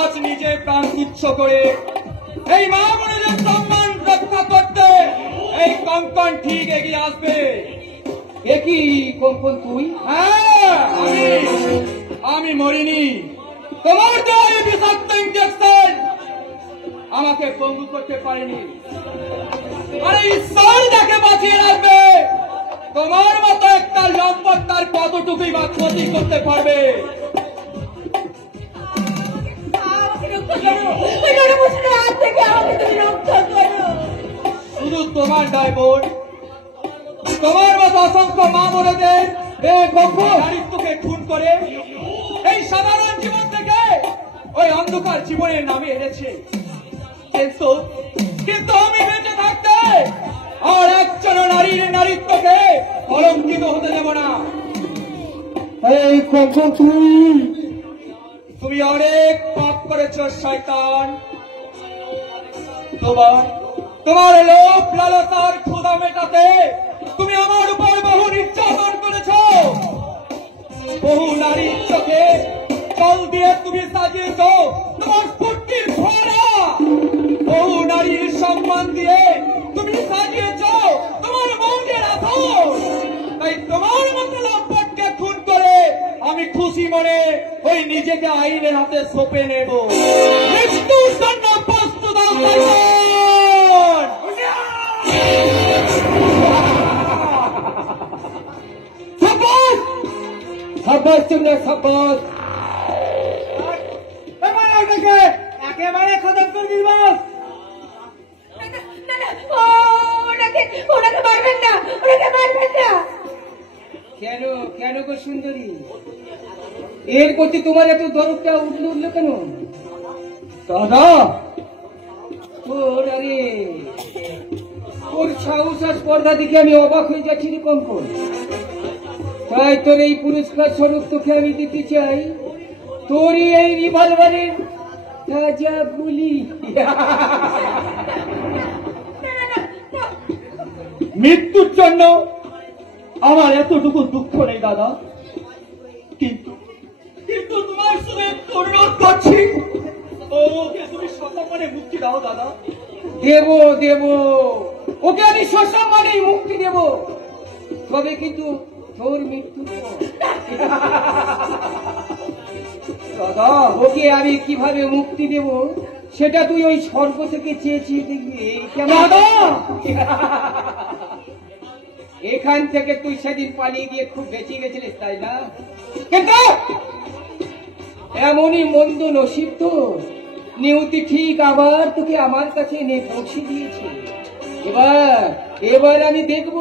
আজ নিজে প্রাণ তুচ্ছ করে এই মা বোনদের সম্মান রক্ষা করতে এই কঙ্কন ঠিক এগিয়ে আসবে। একই কঙ্কন তুই? হ্যাঁ, আমি মরিনি। তোমার দেহে বিষাক্ত ইঞ্জেকশন আমাকে পঙ্গু করতে পারেনি। আরে ঈশ্বর যাকে বাঁচিয়ে রাখবে, তোমার মতো একটা লম্পট তার কতটুকুই বা ক্ষতি করতে পারবে? আমাকে রক্ষা করো, ওই নরমুসুরের হাত থেকে আমাকে তুমি রক্ষা করো। শুধু তোমার নয় বোন, তোমার মতো অসংখ্য মা বোনেদের নারীত্বকে খুন করে এই সাধারণ জীবন থেকে ওই অন্ধকার জীবনের নামে এনেছে। কিন্তু আমি বেঁচে থাকতে আর একজন নারীর নারীত্বকে কলঙ্কিত হতে দেব না। এই কখন তুমি অনেক পাপ করেছ শয়তান। তোমার লোভ লালসার ক্ষুধা মেটাতে তুমি আমার উপর বহু নির্যাতন করেছ। বহু নারীর চোখে জল দিয়ে তুমি সাজিয়েছ তোমার স্ফূর্তির ঘোড়া। বহু নারীর সম্মান দিয়ে তুমি সাজিয়েছ তোমার মৌজের আথর। তাই তোমার মতো লম্পটকে খুন করে আমি খুশি মনে ওই নিজেকে আইনের হাতে সঁপে নেব। মৃত্যুর জন্য প্রস্তুত শপথ তোমরা শপথ একেবারে খতম করে দিব। না, না, ওনাকে মারবেন না, ওনাকে মারবেন না। কেন কেন গো সুন্দরী, এর প্রতি তোমার এত দরদটা উঠলো কেন? দাদা সাহস আর স্পর্ধা দেখে আমি অবাক হয়ে যাচ্ছি রে কঙ্কন। তাই তোর এই পুরস্কার স্বরূপ তোকে আমি দিতে চাই তোরই এই রিভলভারের তাজা গুলি। মৃত্যুর জন্য আমার এতটুকু দুঃখ নেই দাদা, কিন্তু কিন্তু তোমার শুধু একটু অনুরোধ করছি, ওকে তুমি সসম্মানে মুক্তি দাও দাদা। দেব দেব, ওকে আমি সসম্মানেই মুক্তি দেব, তবে কিন্তু তোর মৃত্যু দাদা। ওকে আমি কিভাবে মুক্তি দেব সেটা তুই ওই স্বর্গ থেকে চেয়ে চেয়ে দেখবি কেমন। এখান থেকে তুই সেদিন পালিয়ে গিয়ে খুব বেঁচে গেছিলিস তাই না, কিন্তু এমনই মন্দ নসিব তো নিয়তি ঠিক আবার তোকে আমার কাছে এনে পৌঁছে দিয়েছে। এবার আমি দেখব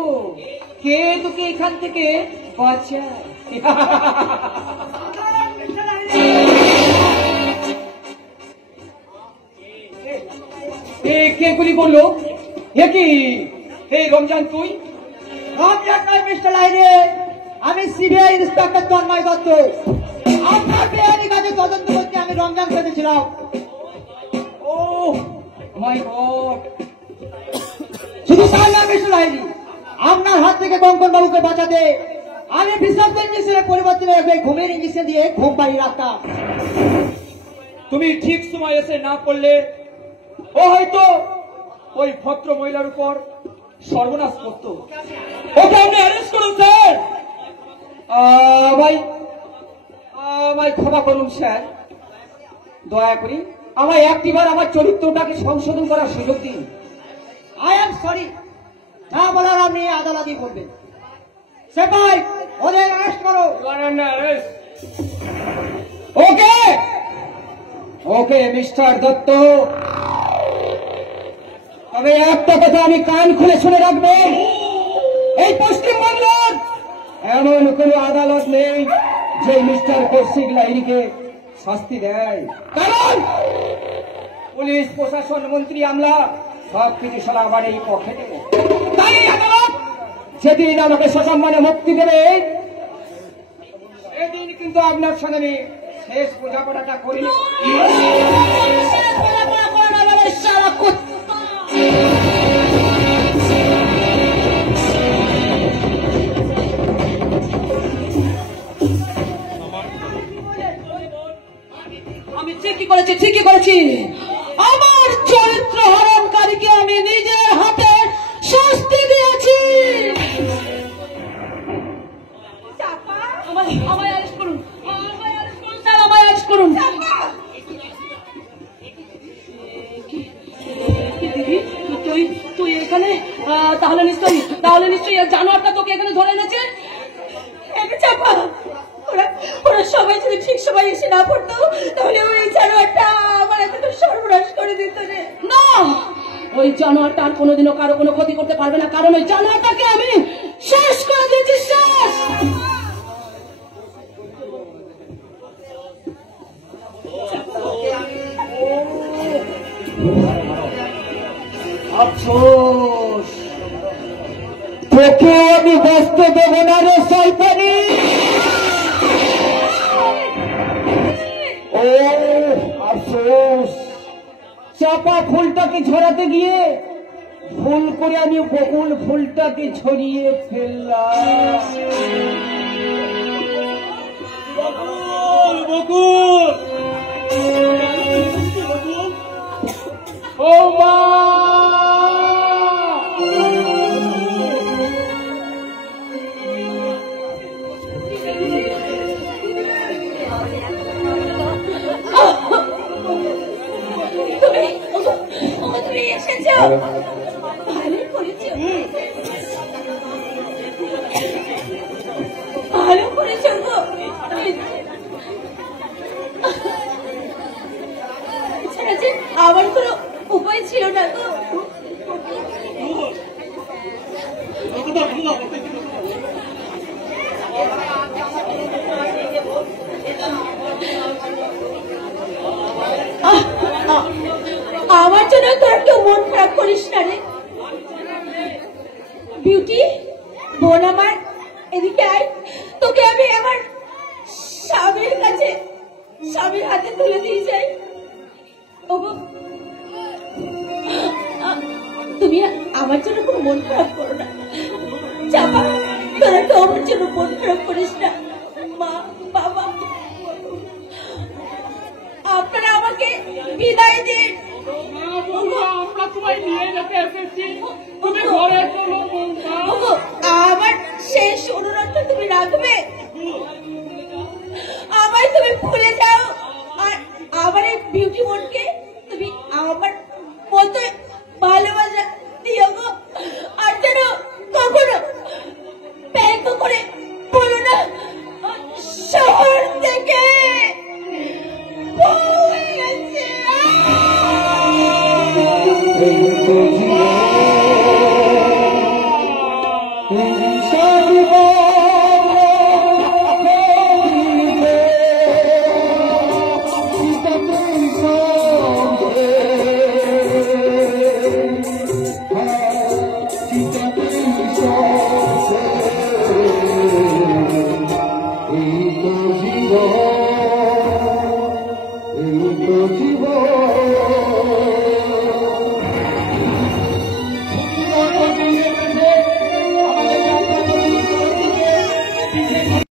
কে তোকে এখান থেকে বাঁচায়। কে গুলি করলো? এ কি এই রমজান তুই? রমজান নয় মিস্টার লাইনে, আমি সিবিআই ইন্সপেক্টর তন্ময় দত্ত। আপনার বেআইনি কাজে তদন্ত করতে আমি রমজান করেছিলাম। ও মাই গড! শুধু তাই না মিস্টার লাইনি, আপনার হাত থেকে কঙ্কন বাবুকে বাঁচাতে আমি বিষাক্ত ইঞ্জেকশনের পরিবর্তনে ঘুমের ইঞ্জেকশন দিয়ে ঘুম পাড়িয়ে রাখতাম। তুমি ঠিক সময় এসে না পড়লে ও হয়তো ওই ভদ্র মহিলার উপর সর্বনাশ করতো। ওকে আপনি অ্যারেস্ট করুন স্যার। আমায় ক্ষমা করুন স্যার, দয়া করি আমায় একটিবার আমার চরিত্রটাকে সংশোধন করার সুযোগ দিন। আই এম সরি, না বলার আপনি আদালতই বলবেন। সেপাই ওদের অ্যারেস্ট করো। ওকে ওকে মিস্টার দত্ত, তবে একটা কথা আমি কান খুলে শুনে রাখবেন, এই পশ্চিমবাংলার এমন কোন আদালত নেই যে মিস্টার কৌশিক লাহিড়ীকে শাস্তি দেয়, কারণ পুলিশ প্রশাসন মন্ত্রী আমলা সবকিছু সারা আবার এই পক্ষে দেবে। তাই আদালত যেদিন আমাকে সসম্মানে মুক্তি দেবে সেদিন কিন্তু আপনার সঙ্গে আমি শেষ বোঝাপড়াটা করি। আমি ঠিকই করেছি। আমার চরিত্র হরণকারীকে আমি নিজের হাতে শাস্তি দিয়েছি। আমায় অ্যারেস্ট করুন স্যার, আমায় অ্যারেস্ট করুন। দিদি তুই এখানে? তাহলে নিশ্চয়ই জানোয়ারটা তোকে এখানে ধরে এনেছে। চাপা, ওরা সবাই যদি ঠিক সময় এসে না পড়তো তাহলে ওই জানোয়ারটা আমার এতটা সর্বনাশ করে দিত রে। না, ওই জানোয়ারটা আর কোনোদিনও কারো কোনো ক্ষতি করতে পারবে না, কারণ ওই জানোয়ারটাকে আমি শেষ করে দিয়েছি, শেষ। আফসোস, তোকে আমি বাঁচতে দেবো না রে শয়তানি। ও আফসোস, চাপা ফুলটাকে ঝরাতে গিয়ে ভুল করে আমি বকুল ফুলটাকে ছড়িয়ে ফেললাম। বকুল, ও মা! তুমি এসেছো, ভালো করেছো, ভালো করেছো গো। আমার কোনো উপায় ছিল না গো। আমার জন্য তোর কেউ মন খারাপ করিস না রে। বিউটি বোন আমার, এদিকে আয়, তোকে আমি আমার স্বামীর কাছে, স্বামীর হাতে তুলে দিয়ে যাই। ওগো, তুমি আমার জন্য কোনো মন খারাপ করো না চাপা, তোরা তো আমার জন্য মন খারাপ করিস না। মা বাবা আপনারা আমাকে বিদায় দিন। আমরা তোমায় নিয়ে যেতে এসেছি, তুমি ঘরে চলো। ওগো, আমার শেষ অনুরোধটা তুমি রাখবে, আমায় তুমি ভুলে যাও, আর আমার এই বিউটি বোনকে তুমি আমার মতো ভালোবাসা দিও গো। আর যেন কখনো ব্যঙ্গ করে বলো না শহর থেকে এই তো